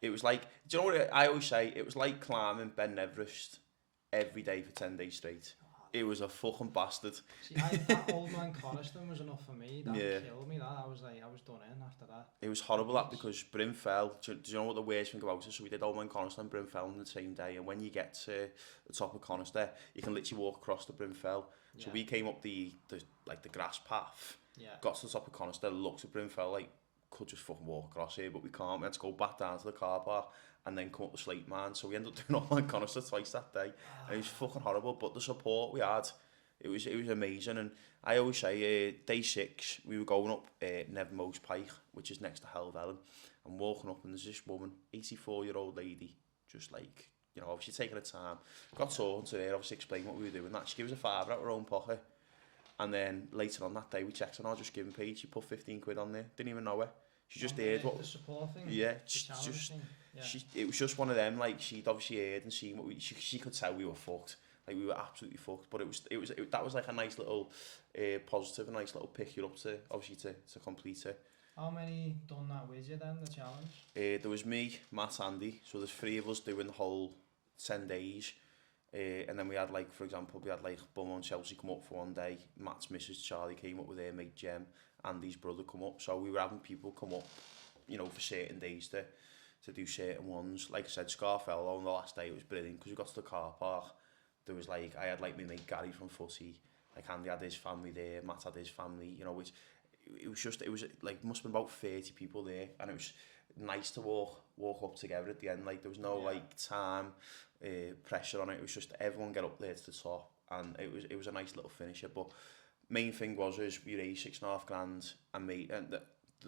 it was like, do you know what I always say? It was like climbing Ben Everest every day for 10 days straight. It was a fucking bastard. See, that Old Man Coniston was enough for me. That killed me. I was done in after that. It was horrible that because Brimfell, do you know what the worst thing about it? So we did Old Man Coniston and Brimfell on the same day, and when you get to the top of Conister, you can literally walk across the Brimfell. So we came up the grass path, got to the top of Conister, looked at Brimfell like, could just fucking walk across here, but we can't. We had to go back down to the car park and then come up the Slate Man. So we ended up doing Old Man Conister twice that day. And it was fucking horrible, but the support we had, it was amazing. And I always say, day 6, we were going up Nevermost Pike, which is next to Helvellyn, and walking up, and there's this woman, 84-year-old lady, just like, you know, obviously taking her time. Got talking to her, obviously explained what we were doing. That she gave us a fiver out of her own pocket. And then later on that day, we checked on her, just giving page. She put 15 quid on there, didn't even know her. She just heard what the support thing. Yeah, thing. It was just one of them. Like she'd obviously heard and seen what she could tell we were fucked. Like we were absolutely fucked. But that was like a nice little positive, a nice little pick you up to obviously to complete it. How many done that with you then, the challenge? There was me, Matt, Andy. So there's 3 of us doing the whole 10 days. And then we had like, for example, we had like Bum and Chelsea come up for one day. Matt's Mrs. Charlie came up with her mate Jem. Andy's brother come up. So we were having people come up, you know, for certain days to do certain ones. Like I said, Scarfell on the last day, it was brilliant because we got to the car park. There was like, I had like my mate Gary from Footy. like Andy had his family there, Matt had his family, you know, it was like, must have been about 30 people there, and it was nice to walk up together at the end. Like, there was no like time pressure on it. It was just everyone get up there to the top, and it was a nice little finisher. But main thing was we raised £6,500, and the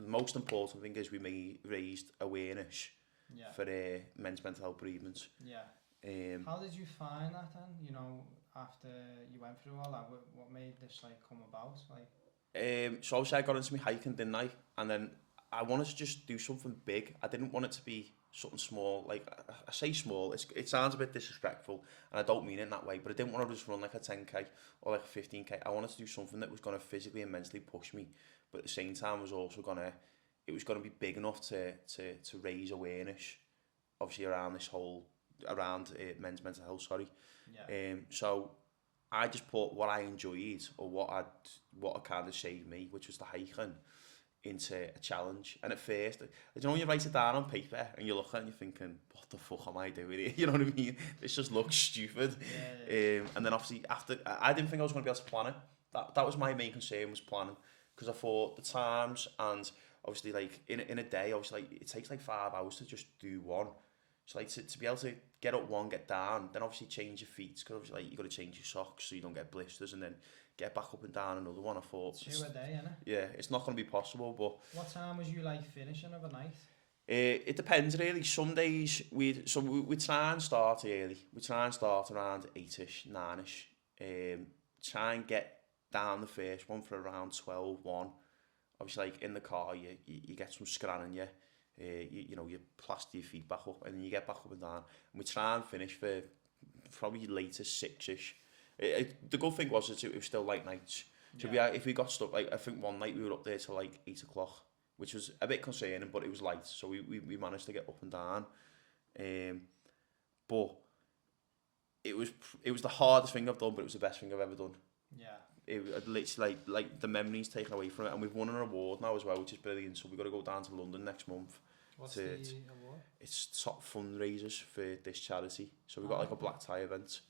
most important thing is we raised awareness for men's mental health bereavement. How did you find that then, you know, after you went through all that? What made this like come about? Like, so obviously I got into my hiking, didn't I? And then I wanted to just do something big. I didn't want it to be something small. Like, I say small, it sounds a bit disrespectful, and I don't mean it in that way, but I didn't want to just run like a 10k or like a 15k. I wanted to do something that was going to physically and mentally push me, but at the same time was also going to be big enough to raise awareness, obviously around men's mental health, so I just put what I enjoyed, or what kind of saved me, which was the hiking, into a challenge. And at first, you know, when you write it down on paper and you look at it and you're thinking, what the fuck am I doing here? You know what I mean? This just looks stupid. And then obviously after, I didn't think I was going to be able to plan it. That was my main concern, was planning, because I thought the times, and obviously like in a day, obviously like, it takes like 5 hours to just do one. So like to be able to get up one, get down, then obviously change your feet, because obviously like you got to change your socks so you don't get blisters, and then get back up and down another one. I thought, 2 a day, innit? yeah, it's not going to be possible. But what time was you like finishing of a night? It depends really. Some days we try and start early. We try and start around 8ish, 9ish. Try and get down the first one for around 12, 1. Obviously, like in the car, you get some scran in you. You know, you plaster your feet back up, and then you get back up and down. And we try and finish for probably later 6ish. The good thing was that it was still late nights. So if we got stuck, like I think one night we were up there till like 8 o'clock, which was a bit concerning, but it was light, so we managed to get up and down. But it was the hardest thing I've done, but it was the best thing I've ever done. It literally like the memories taken away from it, and we've won an award now as well, which is brilliant. So we've got to go down to London next month. What's the award? It's top fundraisers for this charity. So we've got like a black tie event.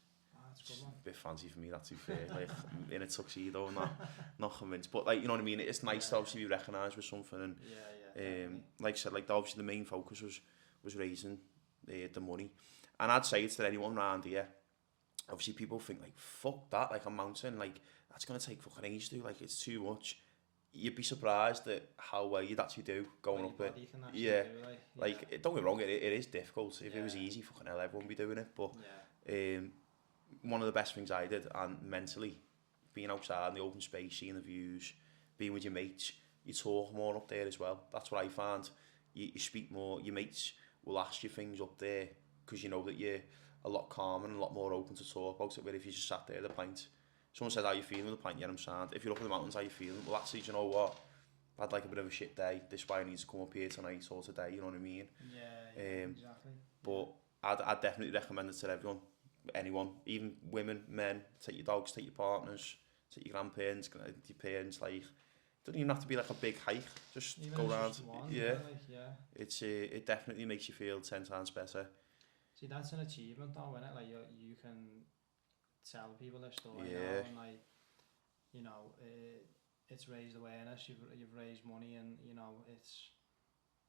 That's a good one. A bit fancy for me, that, to be fair. Like in a tuxedo and that, not convinced. But like, you know what I mean? It's nice to obviously be recognised with something. And like I said, like obviously the main focus was raising the money. And I'd say it to anyone around here. Obviously people think like, fuck that, like a mountain, like that's going to take fucking ages to do, like it's too much. You'd be surprised at how well you'd actually do going up it. Don't get me wrong, it is difficult. If it was easy, fucking hell, everyone would be doing it. But one of the best things I did, and mentally, being outside in the open space, seeing the views, being with your mates, you talk more up there as well. That's what I found. You speak more. Your mates will ask you things up there because you know that you're a lot calmer and a lot more open to talk about it. Where if you just sat there at the pint, someone said, how you feeling with the pint? Yeah, I'm sound. If you're up in the mountains, how you feeling? Well, actually, do you know what? I had like a bit of a shit day. This is why I need to come up here tonight or today. You know what I mean? Exactly. But I'd definitely recommend it to everyone. Anyone, even women, men. Take your dogs, take your partners, take your grandparents, your parents. Like, it doesn't even have to be like a big hike. Just even go around. It definitely makes you feel 10 times better. See, that's an achievement though, isn't it? Like you can tell people this story now, and like, you know, it's raised awareness. You've raised money, and you know,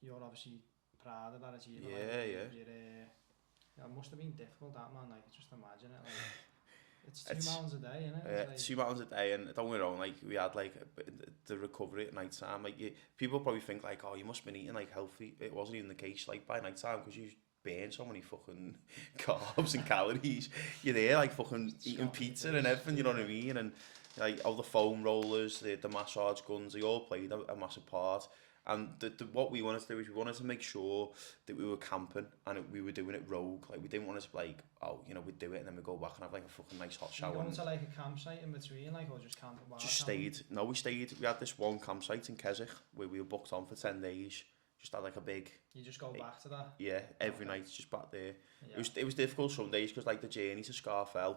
you're obviously proud of that achievement. It must have been difficult, that, man. Like, just imagine it. Like, it's £2 a day, isn't it? Like, £2 a day, and don't get me wrong. Like, we had like the recovery at night time. Like, people probably think like, oh, you must have been eating like healthy. It wasn't even the case. Like by night time, because you burn so many fucking carbs and calories. You're there like fucking eating pizza and everything. You know what I mean? And like all the foam rollers, the massage guns, they all played a massive part. And what we wanted to do is we wanted to make sure that we were camping and we were doing it rogue. Like, we didn't want it to be like, oh, you know, we'd do it and then we'd go back and have like a fucking nice hot shower. You going to like a campsite in between, like, or just camping? Just stayed. No, we stayed. We had this one campsite in Keswick where we were booked on for 10 days. Just had like a big... You just go back to that? Yeah, every night, just back there. Yeah. It was difficult some days because like the journey to Scarfell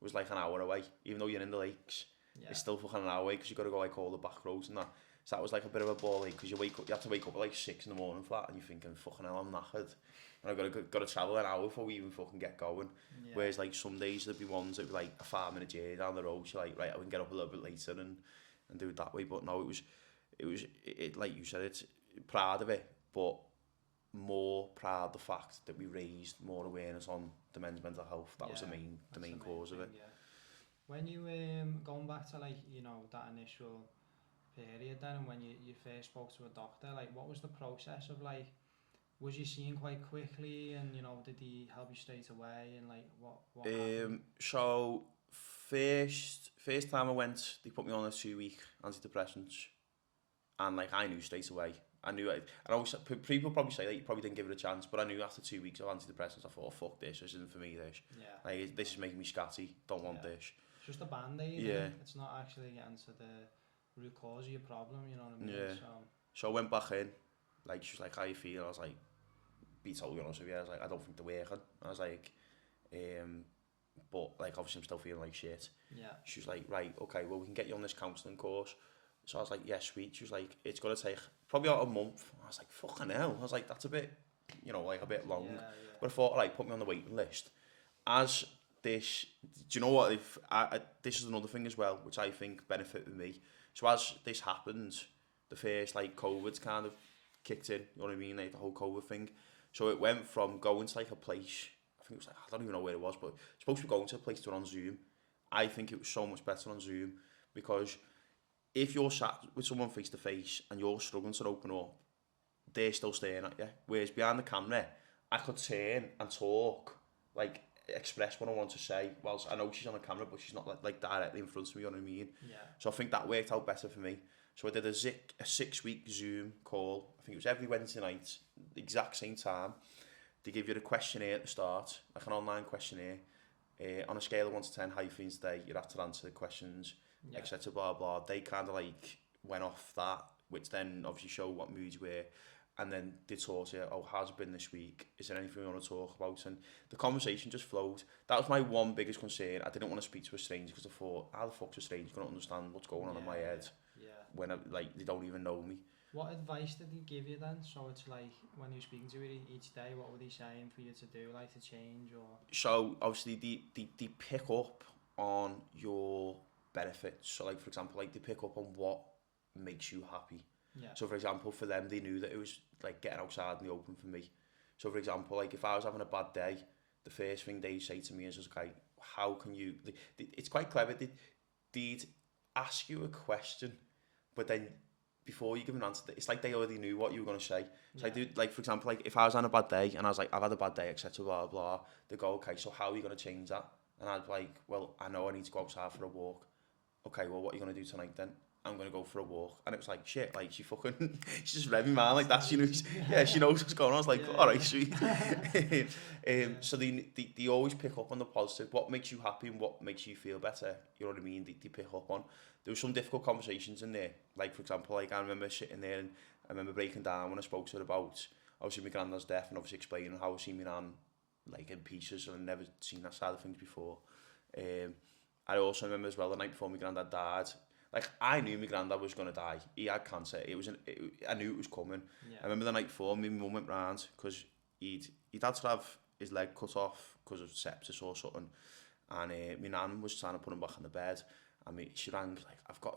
was like an hour away. Even though you're in the lakes, it's still fucking an hour away because you got to go like all the back roads and that. So that was like a bit of a ball ache, because you have to wake up at like 6 in the morning flat, and you're thinking, fucking hell, I'm knackered. And I've got to travel an hour before we even fucking get going. Yeah. Whereas like some days there'd be ones that would be like a 5-minute journey down the road. So like, right, I can get up a little bit later and do it that way. But no, it like you said, it's proud of it, but more proud the fact that we raised more awareness on the men's mental health. That was the main cause of it. Yeah. When you going back to like, you know, that initial period then, and when you first spoke to a doctor, like what was the process of like, was you seen quite quickly, and you know, did he help you straight away, and like what happened? So first time I went, they put me on a 2-week antidepressants, and like I knew straight away. I know people probably say that you probably didn't give it a chance, but I knew after 2 weeks of antidepressants, I thought, oh, fuck this isn't for me, this. Yeah. Like, this is making me scatty, don't want this. It's just a band-aid. Yeah. It's not actually getting to the root cause of your problem, you know what I mean? Yeah. So I went back in, like, she was like, how you feel? I was like, be totally honest with you, I was like, I don't think they're working. I was like, but like, obviously I'm still feeling like shit. Yeah. She was like, right, okay, well, we can get you on this counselling course. So I was like, yeah, sweet. She was like, it's going to take probably about a month. I was like, fucking hell. I was like, that's a bit, you know, like a bit long. Yeah. But I thought, like, put me on the waiting list. As this, do you know what? This is another thing as well, which I think benefited me. So as this happened, the first, like, COVID's kind of kicked in, you know what I mean? Like, the whole COVID thing. So it went from going to, like, a place, I think it was like, I don't even know where it was, but supposed to be going to a place to on Zoom. I think it was so much better on Zoom, because if you're sat with someone face to face and you're struggling to open up, they're still staring at you. Whereas behind the camera, I could turn and talk, like express what I want to say. Whilst I know she's on the camera, but she's not like directly in front of me, you know what I mean? Yeah. So I think that worked out better for me. So I did a 6-week Zoom call. I think it was every Wednesday night, exact same time. They give you a questionnaire at the start, like an online questionnaire. On a scale of 1 to 10, how you feeling today? You have to answer the questions. Etc. Blah blah. They kind of like went off that, which then obviously show what mood you were, and then they taught you, oh, how's it been this week? Is there anything you want to talk about? And the conversation just flowed. That was my one biggest concern. I didn't want to speak to a stranger, because I thought, how the fuck's a stranger going to understand what's going on in my head when like they don't even know me? What advice did he give you then? So it's like, when you're speaking to her each day, what were they saying for you to do, like to change? Or so obviously they pick up on your benefits. So like, for example, like they pick up on what makes you happy. So for example, for them, they knew that it was like getting outside in the open for me. So for example, like if I was having a bad day, the first thing they say to me is, okay, how can you, it's quite clever, they'd ask you a question, but then before you give an answer, it's like they already knew what you were going to say. So I do, like, for example, like if I was on a bad day and I was like, I've had a bad day, etc, blah blah, they go, okay, so how are you going to change that? And I'd be like, well, I know I need to go outside for a walk. Okay, well, what are you going to do tonight then? I'm going to go for a walk. And it was like, shit, like, she fucking, she's just read me, man, like, that's, you know, she knows what's going on. I was like, all right, sweet. So they always pick up on the positive, what makes you happy and what makes you feel better, you know what I mean, they pick up on. There were some difficult conversations in there, like, for example, like, I remember sitting there and I remember breaking down when I spoke to her about, obviously, my granddad's death, and obviously explaining how I seen my nan, like, in pieces, and I'd never seen that side of things before. I also remember as well, the night before my granddad died, like, I knew my granddad was going to die. He had cancer. I knew it was coming. I remember the night before, my mum went round, because he'd had to have his leg cut off because of sepsis or something. And my nan was trying to put him back on the bed. And she rang, like, I've got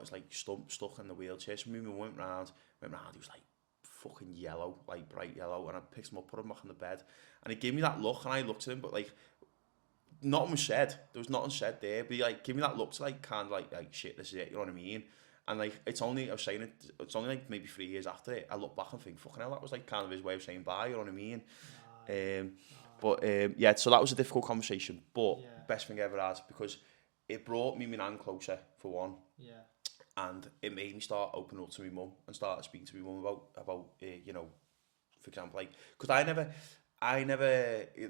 his like, stump stuck in the wheelchair. So my mum went round, he was like, fucking yellow, like, bright yellow. And I picked him up, put him back on the bed. And he gave me that look, and I looked at him, but, like, nothing was said. There was nothing said there, but he, like, give me that look to, like, kind of like shit, this is it, you know what I mean? And like, it's only like maybe 3 years after it, I look back and think, fucking hell, that was like kind of his way of saying bye, you know what I mean? Yeah, so that was a difficult conversation, but best thing I ever had, because it brought me and my nan closer, for one. And it made me start opening up to my mum and start speaking to my mum about you know, for example, like, because I never,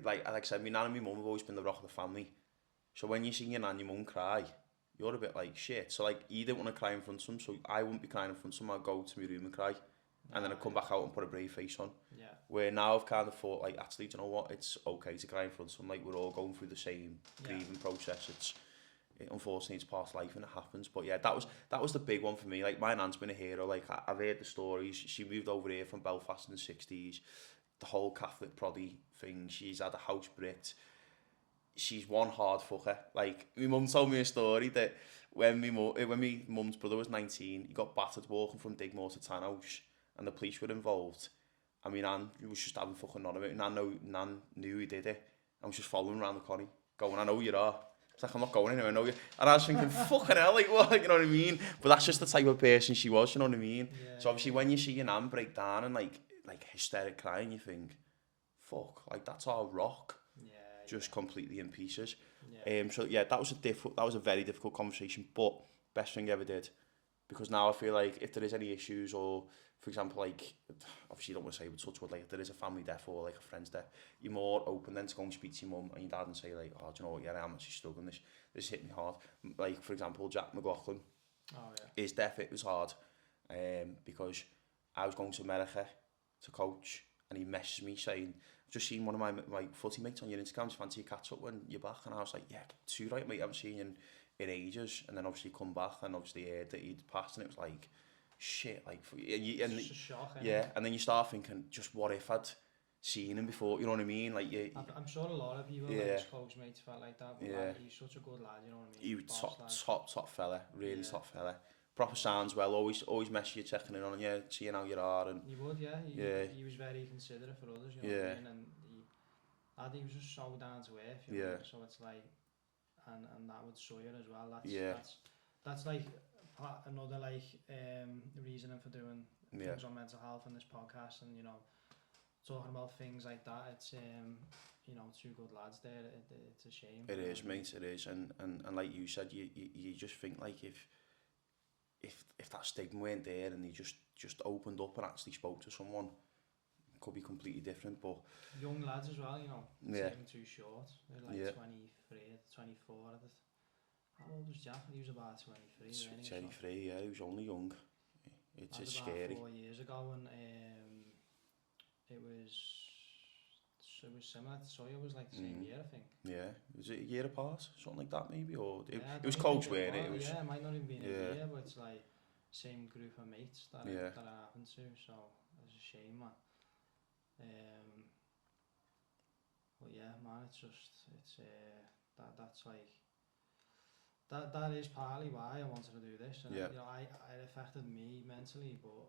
like I said, my nan and my mum have always been the rock of the family. So when you see your nan and your mum cry, you're a bit like, shit. So like, you didn't want to cry in front of them, so I wouldn't be crying in front of them. I'd go to my room and cry. And then I'd come back out and put a brave face on. Where now I've kind of thought, like, actually, do you know what? It's okay to cry in front of them. Like, we're all going through the same grieving process. unfortunately it's part of life and it happens. But yeah, that was the big one for me. Like, my nan's been a hero. Like, I've heard the stories. She moved over here from Belfast in the 60s. The whole Catholic proddy thing. She's had a house Brit. She's one hard fucker. Like, my mum told me a story that when my mum's brother was 19, he got battered walking from Digmore to Tanhouse, and the police were involved. I mean, Nan was just having fucking none of it. Nan knew he did it. I was just following around the corner, going, I know you are. It's like, I'm not going anywhere, I know you. And I was thinking, fucking hell, like, what? You know what I mean? But that's just the type of person she was, you know what I mean? Yeah, So obviously, when you see your Nan break down and like hysteric crying, you think, fuck, like, that's our rock. Just completely in pieces. So yeah, that was a very difficult conversation, but best thing I ever did, because now I feel like if there is any issues, or for example, like, obviously you don't want to say with touch wood, like if there is a family death or like a friend's death, you're more open then to go and speak to your mum and your dad and say like, oh, do you know what, yeah, I'm actually struggling, this hit me hard. Like, for example, Jack McLaughlin, his death, it was hard, because I was going to America to coach, and he messaged me saying, I've just seen one of my footy mates on your Instagram, do you fancy a catch up when you're back? And I was like, yeah, too right, mate, I haven't seen you in ages. And then obviously come back and obviously heard that he'd passed, and it was like, shit, like, it's just a shock, yeah, and then you start thinking, just what if I'd seen him before, you know what I mean? Like, I'm sure a lot of people, like his close mates, felt like that, but like, he's such a good lad, you know what I mean? He was top fella, really top fella. Proper sounds well, always message you, checking in on you, seeing how you are. And he would, he was very considerate for others, you know what I mean? And he was just so down to earth, you know? So it's like, and that would show you as well. That's like another like reasoning for doing things on mental health in this podcast, and you know, talking about things like that. It's you know, two good lads there. It's a shame. It is, mate. It is, and like you said, you just think like if that stigma weren't there and he just opened up and actually spoke to someone, it could be completely different. But young lads as well, you know, taking too short. They're like 23, 24. How old was Jack? He was about 23. 23, yeah, he was only young. It's scary. About 4 years ago, and it was similar to Sawyer. Was like the same year, I think. Yeah, was it a year apart, something like that maybe, or it was close, weren't it? It might not even been a year, but it's like same group of mates that it happened to. So it's a shame, man. But yeah, man, it's that's like that is partly why I wanted to do this, and you know, it affected me mentally, but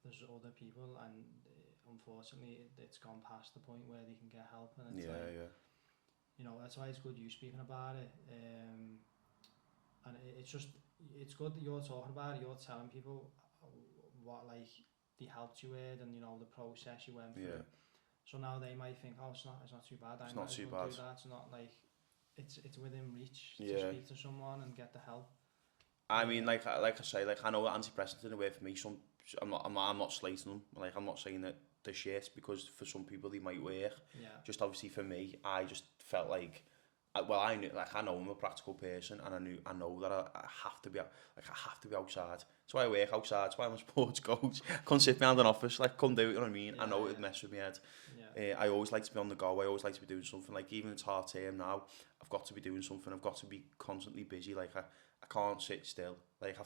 there's other people, and unfortunately it's gone past the point where they can get help, and it's you know, that's why it's good you speaking about it, and it's good that you're talking about it, you're telling people what like they helped you with, and you know, the process you went through. So now they might think, oh, it's not too bad. It's not too bad. It's not like it's within reach to speak to someone and get the help. I mean, like I say, like, I know that antidepressants in a way for me. I'm not slating them. Like, I'm not saying that they're shit, because for some people they might work. Yeah. Just obviously for me, I just felt like, I knew, like, I know I'm a practical person, and I know that I have to be outside. That's why I work outside. That's why I'm a sports coach. I can't sit behind an office, like, come do it, you know what I mean? I know it'd mess with my head. I always like to be on the go. I always like to be doing something. Like, even it's hard term now, I've got to be doing something. I've got to be constantly busy. Like, I can't sit still. Like,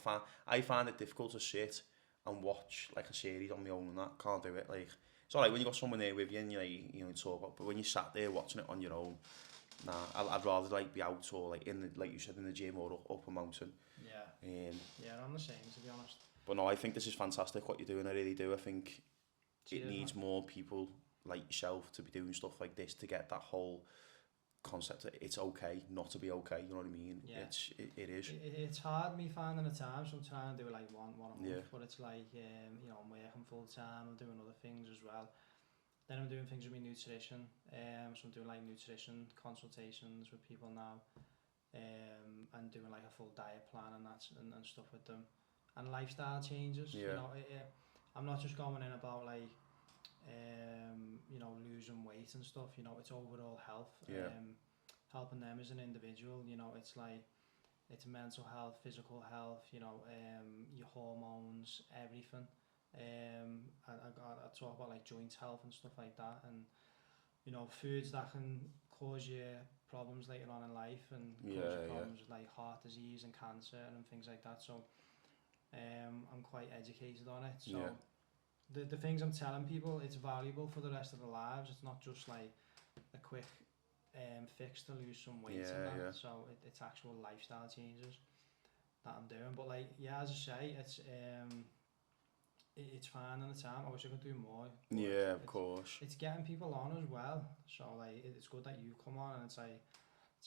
I find it difficult to sit and watch like a series on my own, and that can't do it. Like, it's alright when you got someone there with you and you know talk about, but when you sat there watching it on your own, nah, I'd rather like be out, or like in the, like you said, in the gym, or up a mountain. Yeah, I'm the same, to be honest. But no, I think this is fantastic what you're doing. I really do. I think it needs more people like yourself to be doing stuff like this, to get that whole concept that it's okay not to be okay, you know what I mean? It is. It's hard me finding the time, so I'm trying to do like one a month, but it's like, you know, I'm working full time, I'm doing other things as well. Then I'm doing things with my nutrition, so I'm doing like nutrition consultations with people now, and doing like a full diet plan and stuff with them, and lifestyle changes. You know, I'm not just going in about like you know, losing weight and stuff. You know, it's overall health, helping them as an individual. You know, it's like, it's mental health, physical health, you know, your hormones, everything. I talk about like joint health and stuff like that, and you know, foods that can cause you problems later on in life and Yeah, cause problems with like heart disease and cancer and things like that. So I'm quite educated on it. So the things I'm telling people, it's valuable for the rest of their lives. It's not just like a quick fix to lose some weight and that. So it's actual lifestyle changes that I'm doing. But like, yeah, as I say, it's fine on the time. I wish I could do more. Yeah, of course. It's getting people on as well. So like, it's good that you come on, and it's like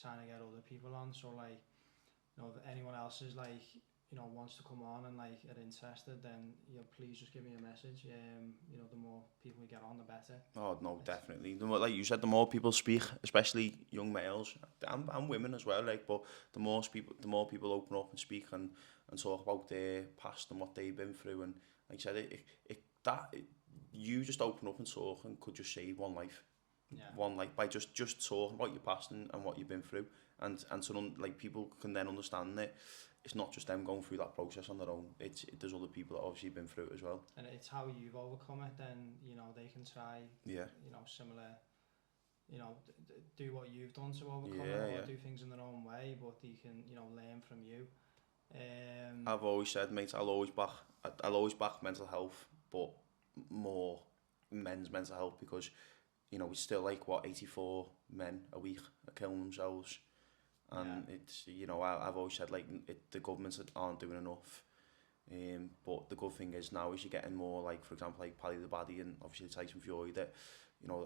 trying to get other people on. So like, you know, if anyone else is like, you know, wants to come on and like are interested, then please just give me a message. You know, the more people we get on, the better. Oh no, definitely. The more, like you said, the more people speak, especially young males and women as well. Like, but the more people open up and speak and talk about their past and what they've been through, and like I said, you just open up and talk and could just save one life. Yeah. One life by just talking about your past and what you've been through, and so like people can then understand that it's not just them going through that process on their own. There's other people that obviously been through it as well. And it's how you've overcome it. Then you know they can try. You know, similar. You know, do what you've done to overcome it, or do things in their own way, but they can learn from you. I've always said, mate, I'll always back mental health, but more men's mental health, because it's still like 84 men a week are killing themselves, and it's I've always said like the governments aren't doing enough, but the good thing is now is you're getting more, like for example like Paddy the Baddy and obviously Tyson Fury, that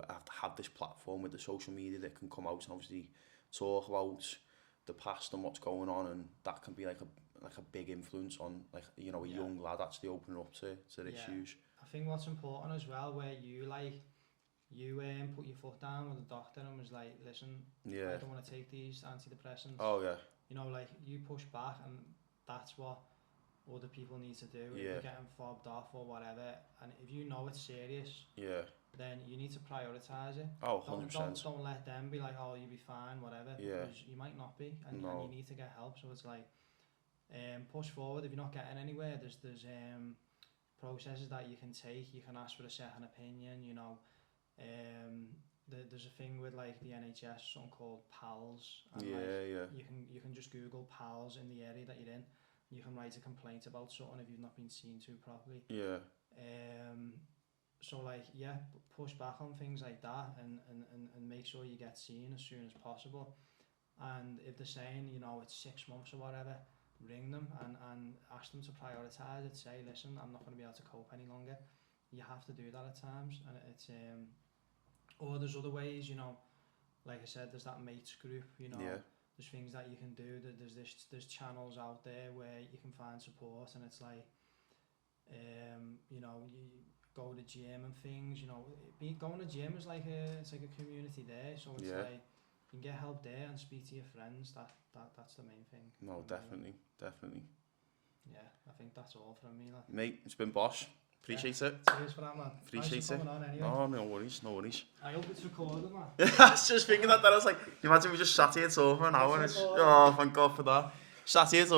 have to have this platform with the social media that can come out and obviously talk about the past and what's going on, and that can be like a big influence on like a young lad actually opening up to the issues. I think what's important as well, where you put your foot down with the doctor and was like, listen, I don't want to take these antidepressants. Oh yeah. Like you push back, and that's what other people need to do. If you're getting fobbed off or whatever, and if you know it's serious, then you need to prioritise it. Oh, 100%. Don't let them be like, oh, you'll be fine, whatever. Because you might not be, and you need to get help. So it's like, push forward. If you're not getting anywhere, there's processes that you can take. You can ask for a second opinion. There's a thing with like the NHS, something called PALS, and you can just Google PALS in the area that you're in. You can write a complaint about something if you've not been seen to properly. So like push back on things like that, and make sure you get seen as soon as possible. And if they're saying it's 6 months or whatever, ring them and ask them to prioritise it. Say, listen, I'm not going to be able to cope any longer. You have to do that at times, and it's or there's other ways, like I said, there's that mates group, there's things that you can do. There's channels out there where you can find support, and it's like you go to the gym and things. Going to the gym is like it's like a community there, so it's like you can get help there and speak to your friends. That's the main thing. No, definitely. Yeah, I think that's all from me. Like. Mate, it's been boss. Appreciate it. Cheers for that, man. Appreciate it. On anyway. Oh, no worries. I hope it's recorded, man. I was just thinking that. I was like, you imagine we just sat here talking for an hour and it's, oh, thank God for that. Sat here talking.